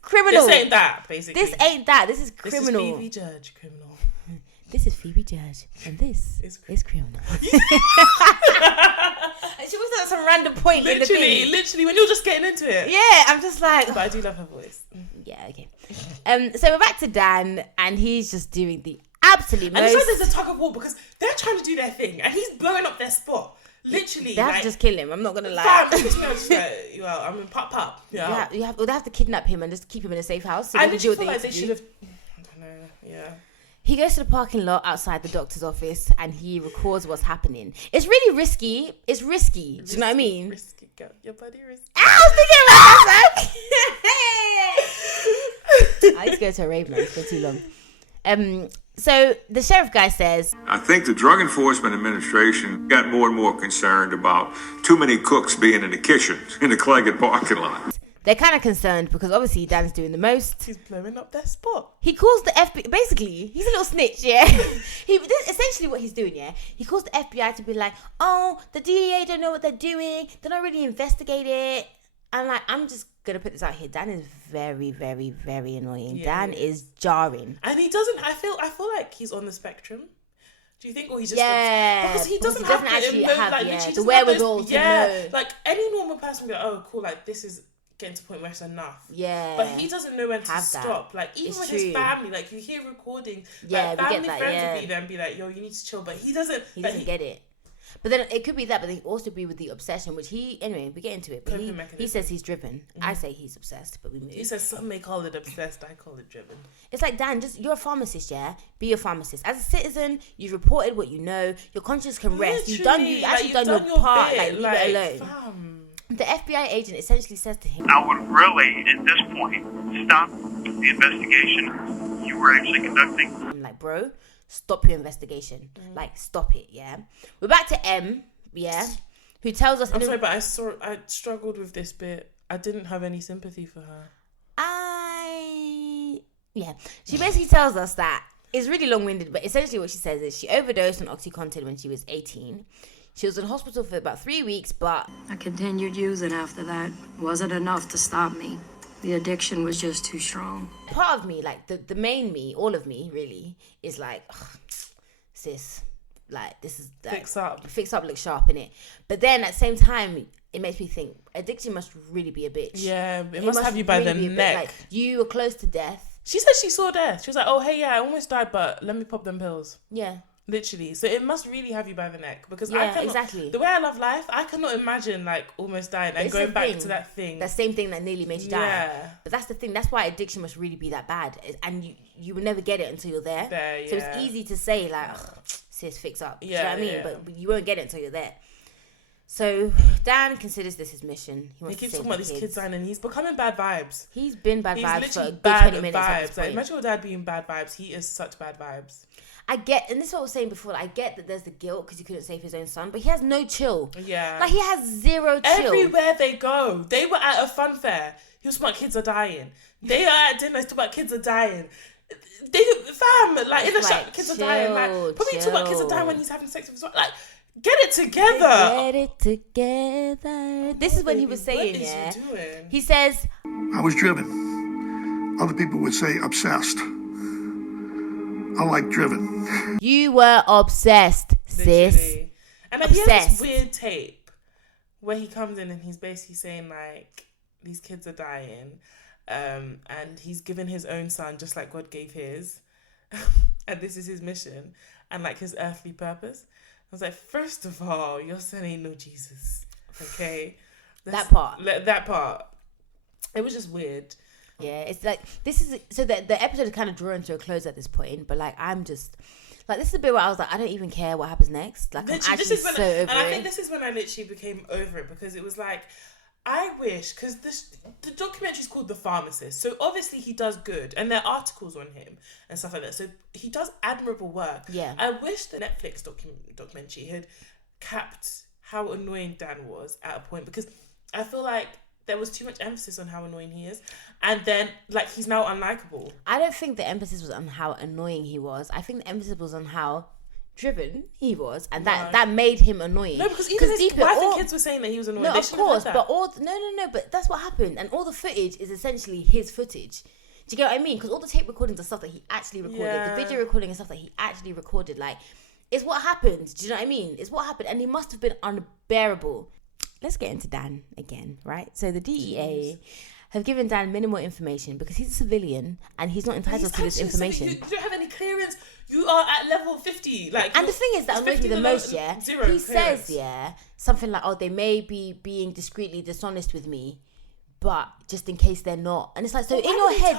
criminal. This ain't that, basically. This ain't that. This is criminal. This is BV Judge criminal. This is Phoebe Judge, and this is Criminal. And she was at some random point in the thing. Literally, when you're just getting into it. Yeah, I'm just like... But I do love her voice. Yeah, okay. So we're back to Dan, and he's just doing the absolute most... And this one there's a tug of war, because they're trying to do their thing, and he's blowing up their spot. Literally. They have to just kill him, I'm not going to lie. I'm in pop. Yeah. They have to kidnap him and just keep him in a safe house. So I literally feel like they should have... I don't know, yeah. He goes to the parking lot outside the doctor's office and he records what's happening. It's really risky. It's risky. Do you know what I mean? Risky, girl. Your body risky. I was thinking about that. I used to go to a rave night for too long. So the sheriff guy says, I think the Drug Enforcement Administration got more and more concerned about too many cooks being in the kitchen in the Cleggett parking lot. They're kind of concerned because obviously Dan's doing the most. He's blowing up their spot. He calls the FBI, basically, he's a little snitch, yeah? This is essentially what he's doing, yeah? He calls the FBI to be like, oh, the DEA don't know what they're doing. They're not really investigating it. And like, I'm just going to put this out here. Dan is very, very, very annoying. Yeah, Dan is jarring. And he doesn't, I feel like he's on the spectrum. Do you think, or he's just... because he doesn't actually have the wherewithal to know. Like, any normal person would be like, oh, cool, like, this is getting to the point where it's enough. Yeah. But he doesn't know when to stop. Like, even with his family, like, you hear recordings, like, family friends will be there and be like, yo, you need to chill. But he doesn't... He doesn't get it. But then it could be that, but it could also be with the obsession, which anyway, we get into it. But he says he's driven. Mm-hmm. I say he's obsessed, but we move. He says some may call it obsessed, I call it driven. It's like, Dan, you're a pharmacist, yeah? Be a pharmacist. As a citizen, you've reported what you know. Your conscience can rest. You've done your part. Like, leave it alone. The FBI agent essentially says to him, I would really, at this point, stop the investigation you were actually conducting. I'm like, bro, stop your investigation. Like, stop it, yeah? We're back to M, yeah? Who tells us... I'm sorry, but I struggled with this bit. I didn't have any sympathy for her. Yeah. She basically tells us that, it's really long-winded, but essentially what she says is she overdosed on OxyContin when she was 18. She was in hospital for about 3 weeks, but... I continued using after that. Wasn't enough to stop me. The addiction was just too strong. Part of me, like the main me, all of me, really, is like, sis, like, this is... Like, Fix up, look sharp, innit? But then at the same time, it makes me think, addiction must really be a bitch. Yeah, it must have you by the neck. Like, you were close to death. She said she saw death. She was like, oh, hey, yeah, I almost died, but let me pop them pills. Yeah. Literally. So it must really have you by the neck. Because exactly. The way I love life, I cannot imagine, like, almost dying and going back to that thing. That same thing that nearly made you die. Yeah. But that's the thing. That's why addiction must really be that bad. And you will never get it until you're there. So it's easy to say, like, sis, fix up. Do you know what I mean? But you won't get it until you're there. So Dan considers this his mission. He keeps talking about these kids dying, and he's becoming bad vibes. He's been bad vibes for a good 20 minutes at this point. Like, imagine your dad being bad vibes. He is such bad vibes. I get, and this is what I was saying before, I get that there's the guilt because he couldn't save his own son, but he has no chill. Yeah. Like, he has zero chill. Everywhere they go. They were at a fun fair. He was talking about kids are dying. They are at dinner, talking about kids are dying. Like, in the shop, kids are dying. Like, probably talk about kids are dying when he's having sex with his wife. Like, get it together. Get it together. This is what he was saying, What is he doing? He says, I was driven. Other people would say obsessed. I like driven. You were obsessed, sis. Literally. And like, he has this weird tape where he comes in and he's basically saying, like, these kids are dying. And he's given his own son just like God gave his. And this is his mission and, like, his earthly purpose. I was like, first of all, your son ain't no Jesus. Okay? That part. It was just weird. Yeah, it's like, this is, so the episode is kind of drawing to a close at this point, but like, I'm just, like, this is a bit where I was like, I don't even care what happens next. Like, literally, I'm actually so over it. And I think this is when I literally became over it, because it was like, I wish, because the documentary is called The Pharmacist, so obviously he does good, and there are articles on him and stuff like that, so he does admirable work. Yeah. I wish the Netflix documentary had capped how annoying Dan was at a point, because I feel like there was too much emphasis on how annoying he is, and then, like, he's now unlikable. I don't think the emphasis was on how annoying he was. I think the emphasis was on how driven he was, and that made him annoying. No, because even his wife and kids were saying that he was annoying. No, of course, but but that's what happened, and all the footage is essentially his footage. Do you get what I mean? Because all the tape recordings are stuff that he actually recorded. Yeah. The video recording is stuff that he actually recorded. Like, it's what happened. Do you know what I mean? It's what happened. And he must have been unbearable. Let's get into Dan again, right? So the DEA have given Dan minimal information because he's a civilian and he's not entitled to this information. You don't have any clearance. You are at level 50. Like, and the thing is that annoys me the most, yeah? He says, something like, oh, they may be being discreetly dishonest with me, but just in case they're not. And it's like, so in your head,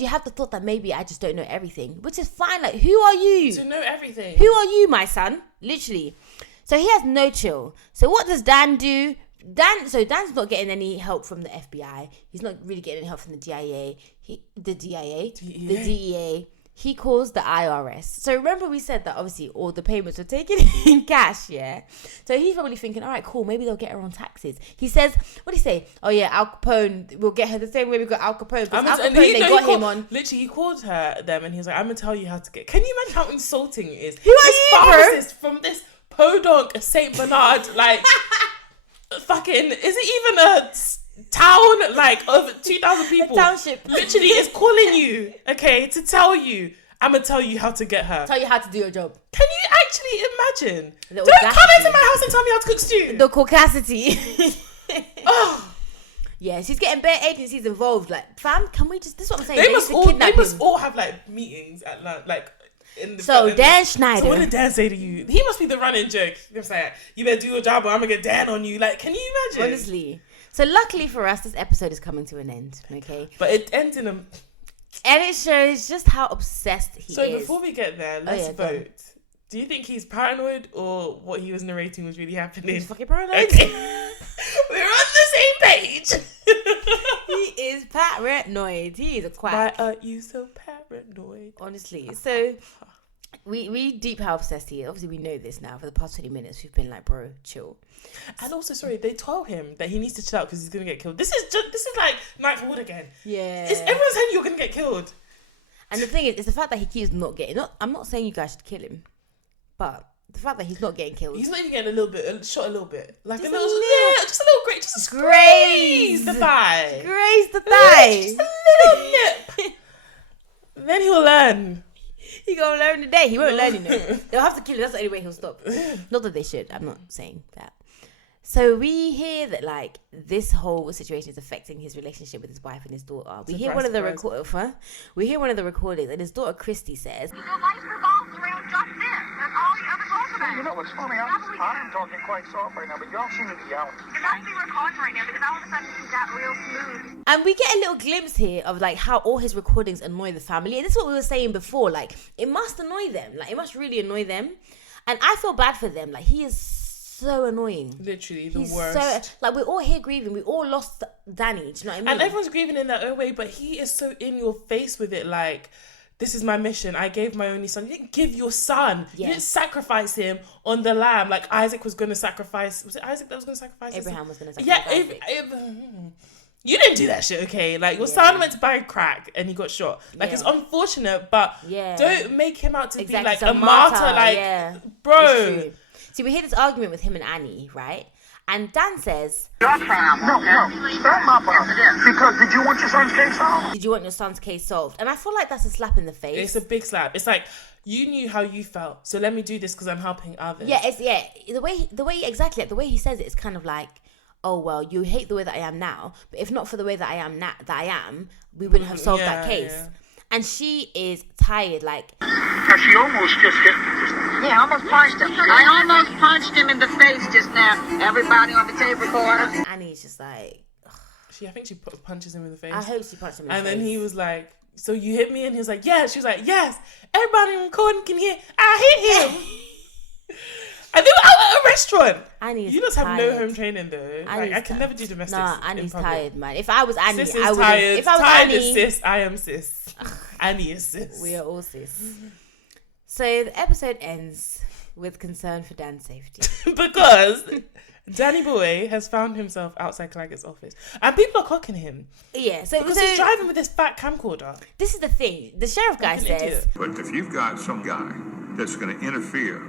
you have the thought that maybe I just don't know everything, which is fine. Like, who are you? To know everything. Who are you, my son? Literally. So he has no chill. So what does Dan do? Dan's not getting any help from the FBI. He's not really getting any help from the DEA. The DEA. He calls the IRS. So remember we said that obviously all the payments were taken in cash, yeah? So he's probably thinking, all right, cool, maybe they'll get her on taxes. He says, what did he say? Oh yeah, Al Capone, we'll get her the same way we got Al Capone. Because Al Capone, literally, he called them and he was like, I'm going to tell you how to get... Can you imagine how insulting it is? Who are you, pharmacist from this podunk St. Bernard, like... fucking, is it even a town like of 2,000 people? A township. Literally is calling you, okay, to tell you, I'm gonna tell you how to get her. Tell you how to do your job. Can you actually imagine? Don't come into my house and tell me how to cook stew. The caucasity. Oh. Yeah, she's getting bare agencies involved. Like, fam, can we just... This is what I'm saying. They must all have like meetings at like... Dan Schneider. So what did Dan say to you? He must be the running joke. You know what I'm saying? You better do your job or I'm gonna get Dan on you. Like, can you imagine? Honestly. So luckily for us, this episode is coming to an end. Okay. But it ends in a... And it shows just how obsessed he is. So before we get there, let's vote. Do you think he's paranoid or what he was narrating was really happening? He's fucking paranoid. Okay. We're on the same page. He is paranoid. He is a quack. Why are you so paranoid? Honestly. So we deep how obsessed he is. Obviously, we know this now. For the past 20 minutes, we've been like, bro, chill. And also, sorry, they told him that he needs to chill out because he's gonna get killed. This is like Ninth Ward again. Yeah. Everyone's saying you're gonna get killed. And the thing is, it's the fact that he keeps not getting. I'm not saying you guys should kill him, but the fact that he's not getting killed. He's not even getting shot a little bit. Like just just a little great, just a graze the thigh. Graze the thigh. Just a little nip. Then he'll learn. He gonna learn today. He won't learn, you know. They'll have to kill him. That's the only way he'll stop. Not that they should. I'm not saying that. So we hear that like this whole situation is affecting his relationship with his wife and his daughter. We hear one of the recordings, and his daughter Christy says, "Your life revolves around just this. That's all you ever talk about." You know what's funny? I'm talking quite soft right now, but y'all seem to be yelling. It must be recording right now because all of a sudden he got real smooth. And we get a little glimpse here of like how all his recordings annoy the family. And this is what we were saying before. Like it must annoy them. Like it must really annoy them. And I feel bad for them. Like he is so annoying. Literally the worst. So, like we're all here grieving. We all lost Danny. Do you know what I mean? And everyone's grieving in their own way, but he is so in your face with it. Like, this is my mission. I gave my only son. You didn't give your son. Yes. You didn't sacrifice him on the lamb. Like Isaac was going to sacrifice. Was it Isaac that was going to sacrifice? Abraham was going to sacrifice. Yeah. You didn't do that shit, okay? Like, your son went to buy crack and he got shot. Like, it's unfortunate, but don't make him out to be like a martyr. Like, bro. See, we hear this argument with him and Annie, right? And Dan says, No, stand up. Because did you want your son's case solved? Did you want your son's case solved? And I feel like that's a slap in the face. It's a big slap. It's like, you knew how you felt, so let me do this because I'm helping others. Yeah, the way exactly, like, the way he says it, it's kind of like, oh well, you hate the way that I am now, but if not for the way that I am, we wouldn't have solved that case. Yeah. And she is tired, like. She almost just hit me. Yeah, I almost punched him. I almost punched him in the face just now. Everybody on the tape recorder. Annie's just like. I think she punches him in the face. I hope she punched him in the face. And then he was like, so you hit me? And he was like, yes. She was like, yes. Everybody in recording can hear. I hit him. And they were out at a restaurant. Annie's you just tired. have no home training though. Like, I can never do domestics. Nah, Annie's tired, man. If I was Annie, sis is I would. Tired. If I was tired Annie, is sis. I am sis. Annie is sis. We are all sis. So the episode ends with concern for Dan's safety because Danny Boy has found himself outside Claggett's office, and people are clocking him. Yeah, so he's driving with this fat camcorder. This is the thing. The sheriff guy says, but if you've got some guy that's going to interfere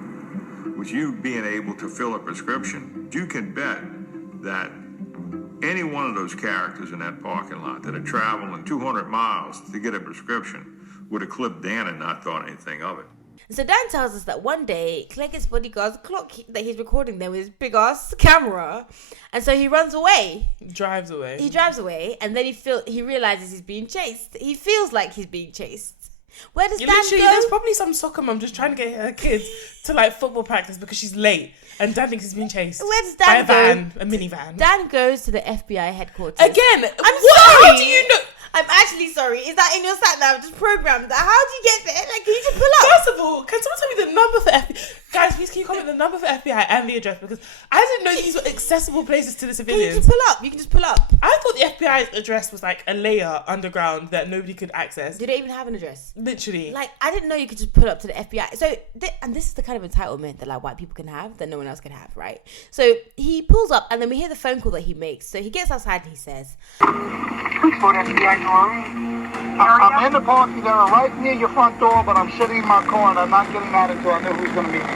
with you being able to fill a prescription, you can bet that Any one of those characters in that parking lot that had traveled 200 miles to get a prescription would have clipped Dan and not thought anything of it. So Dan tells us that one day, Cleggett's bodyguards clock that he's recording them with his big ass camera, and so he runs away. He drives away, and then he realizes he's being chased. He feels like he's being chased. Where does Dan go? There's probably some soccer mum just trying to get her kids to like football practice because she's late, and Dan thinks he's being chased. Where does Dan go? A minivan. Dan goes to the FBI headquarters. Again, I'm sorry. How do you know? I'm actually sorry. Is that in your sat nav? Just programmed that. How do you get there? Like, can you just pull up? First of all, can someone tell me the number for FBI? Guys, please can you comment the number for FBI and the address, because I didn't know these were accessible places to the civilians. Can you just pull up? You can just pull up. I thought the FBI's address was like a layer underground that nobody could access. Do they even have an address? Literally. Like, I didn't know you could just pull up to the FBI. So, and this is the kind of entitlement that like white people can have that no one else can have, right? So he pulls up, and then we hear the phone call that he makes. So he gets outside and he says, I'm in the parking area right near your front door, but I'm sitting in my car and I'm not getting out until I know who's going to meet me.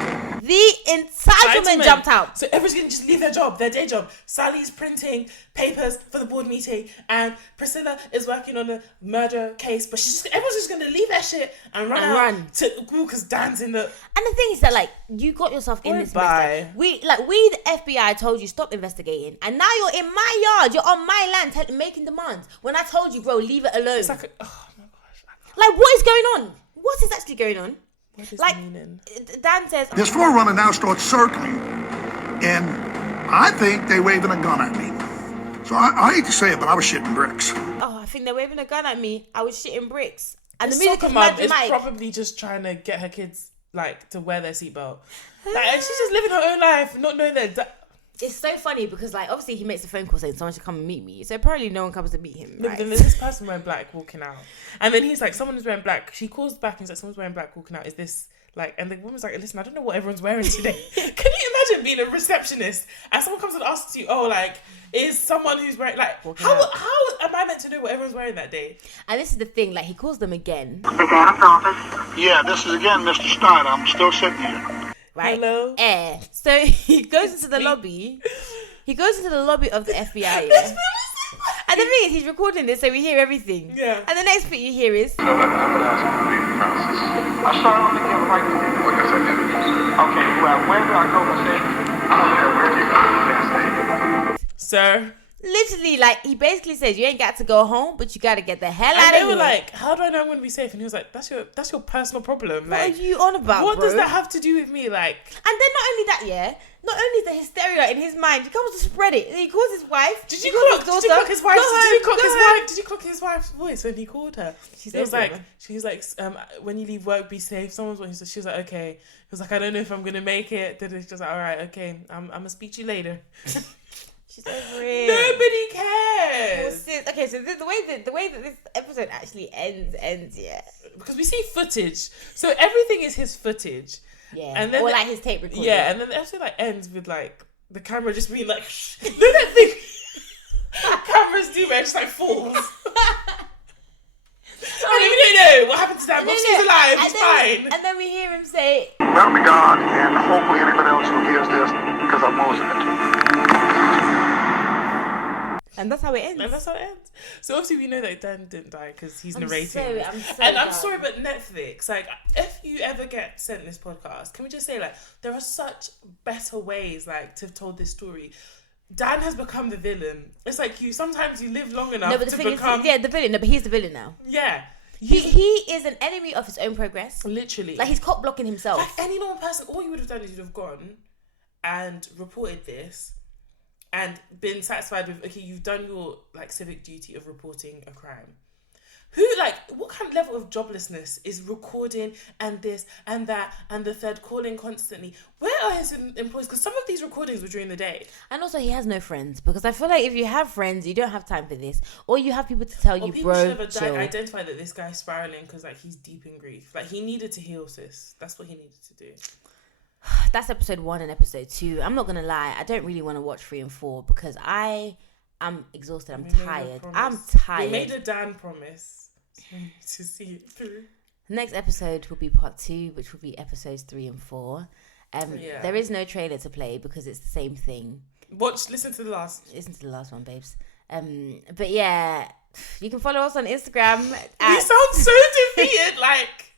The entitlement jumped out. So everyone's going to just leave their day job. Sally's printing papers for the board meeting, and Priscilla is working on a murder case, but everyone's just going to leave their shit and run to because Dan's in the... And the thing is that, like, you got yourself in this mess. We, the FBI, told you stop investigating, and now you're in my yard, you're on my land, making demands. When I told you, bro, leave it alone. It's like, oh my gosh. Like, what is going on? What is actually going on? What is meaning? Dan says... This forerunner now starts circling, and I think they waving a gun at me. So I hate to say it, but I was shitting bricks. Oh, I think they're waving a gun at me. I was shitting bricks. And the music is probably just trying to get her kids like to wear their seatbelt. Like, and she's just living her own life, not knowing that. It's so funny because, like, obviously he makes a phone call saying someone should come and meet me. So apparently no one comes to meet him. No, right? Then there's this person wearing black walking out, and then he's like, someone is wearing black. She calls back and he's like, someone's wearing black walking out. Is this like? And the woman's like, listen, I don't know what everyone's wearing today. Can you imagine being a receptionist and someone comes and asks you, oh, like, is someone who's wearing like how am I meant to know what everyone's wearing that day? And this is the thing, like, he calls them again. Yeah, this is again Mr. Stein. I'm still sitting here. Right? Hello? So he goes into the lobby. He goes into the lobby of the FBI. Yeah? And the thing is, he's recording this, so we hear everything. Yeah. And the next bit you hear is... I started on the gift right there. Like I said, okay, well, where do I go with this? I don't care where you go. Sir. Literally, like, he basically says, you ain't got to go home, but you got to get the hell out of here. And they were like, how do I know I'm going to be safe? And he was like, that's your personal problem. What like, are you on about, What bro? does that have to do with me? Like... And then not only that, yeah, not only is the hysteria in his mind, he comes to spread it. He calls his wife. Did you clock his wife? Did you clock his wife's voice when he called her? She was like, when you leave work, be safe. She was like, okay. He was like, I don't know if I'm gonna make it. Then it's just like, all right, okay, I'm gonna speak to you later. She's over it. Nobody cares. Well, okay, so the way that this episode actually ends, yeah. Because we see footage, so everything is his footage. Yeah, and then or like his tape recording. Yeah, and then the episode like ends with like the camera just being like, you know that thing cameras do where it just like falls. And we don't know what happened to that, but she's alive, he's fine. And then we hear him say, Let me God, and hopefully anybody else who hears this, because I'm losing it. And that's how it ends. So obviously we know that Dan didn't die because he's narrating. I'm sorry, but Netflix, like, if you ever get sent this podcast, can we just say, like, there are such better ways, like, to have told this story. Dan has become the villain. It's like sometimes you live long enough to become... the villain. No, but he's the villain now. Yeah. He is an enemy of his own progress. Literally. Like, he's cop blocking himself. Like any normal person, all you would have done is you'd have gone and reported this and been satisfied with, okay, you've done your, like, civic duty of reporting a crime. What kind of level of joblessness is recording and this and that and the third, calling constantly? Where are his employees? Because some of these recordings were during the day. And also, he has no friends, because I feel like if you have friends, you don't have time for this. Or you have people to tell you, people bro, should have chill. identified that this guy's spiraling because, like, he's deep in grief. Like, he needed to heal, sis. That's what he needed to do. That's episode 1 and episode 2. I'm not going to lie. I don't really want to watch 3 and 4 because I'm exhausted. I'm tired. We made a Dan promise to see it through. The next episode will be part 2, which will be episodes 3 and 4. There is no trailer to play because it's the same thing. Listen to the last one, babes. But yeah, you can follow us on Instagram. We sound so defeated. Like,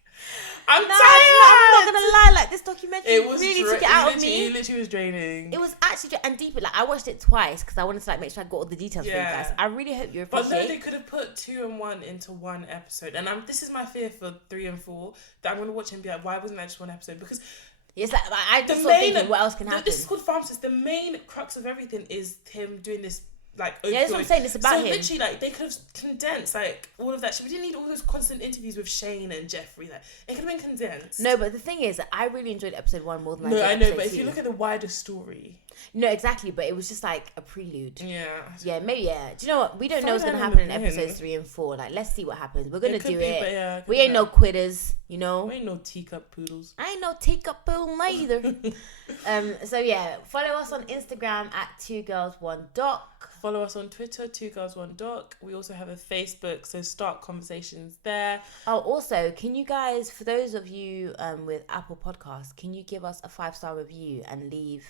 I'm tired. I'm not gonna lie. Like, this documentary really took it out of me. It literally was draining. It was actually and deep. Like, I watched it twice because I wanted to like make sure I got all the details for you guys. I really hope you appreciate. But no, they could have put 2 and 1 into one episode. And this is my fear for 3 and 4, that I'm gonna watch and be like, why wasn't that just one episode? Because it's like I just sort of thinking, what else can happen? This is called Pharmacist. The main crux of everything is him doing this. Like, yeah, that's what I'm saying. It's about him. So literally, like, they could have condensed like all of that shit. We didn't need all those constant interviews with Shane and Jeffrey. Like, it could have been condensed. No, but the thing is, I really enjoyed episode 1 more than I know. But if you look at the wider story, no, exactly. But it was just like a prelude. Yeah, maybe. Yeah. Do you know what? We don't know what's gonna happen in episodes 3 and 4. Like, let's see what happens. We're gonna do it. But we ain't no quitters. You know. We ain't no teacup poodles. I ain't no teacup poodle neither. So yeah, follow us on Instagram at 2girls1doc. Follow us on Twitter, 2girls1doc. We also have a Facebook, so start conversations there. Oh, also, can you guys, for those of you with Apple Podcasts, can you give us a 5-star review and leave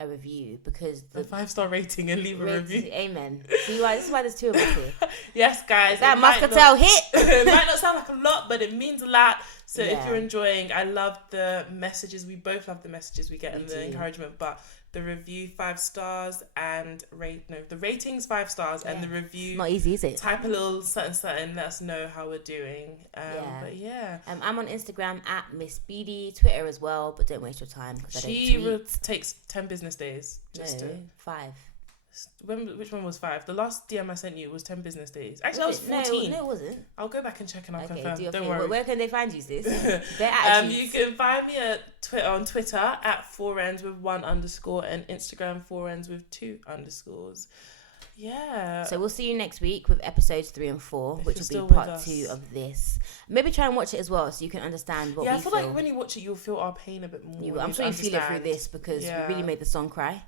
a review? Because a 5-star rating and leave a review. Amen. See why? This is why there's 2 of us here. Yes, guys. That Muscatel hit. It might not sound like a lot, but it means a lot. So if you're enjoying, I love the messages. We both love the messages we get and the encouragement, but the review 5 stars and the ratings 5 stars and the review. It's not easy, is it? Type a little something, let us know how we're doing. But yeah. I'm on Instagram at Miss Beady, Twitter as well, but don't waste your time because I don't tweet. Takes 10 business days. 5. Which one was 5? The last DM I sent you was 10 business days. Actually, that was 14. No, it wasn't. I'll go back and check and I'll confirm. Don't worry. Where can they find you, sis? You can find me on Twitter at 4ends with 1 underscore and Instagram 4ends with 2 underscores. Yeah. So we'll see you next week with episodes 3 and 4, which will be part 2 of this. Maybe try and watch it as well so you can understand what we feel. Yeah, I feel like when you watch it, you'll feel our pain a bit more. I'm sure you feel it through this because we really made the song cry.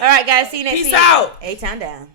All right, guys. See you next week. Peace out. A-Town down.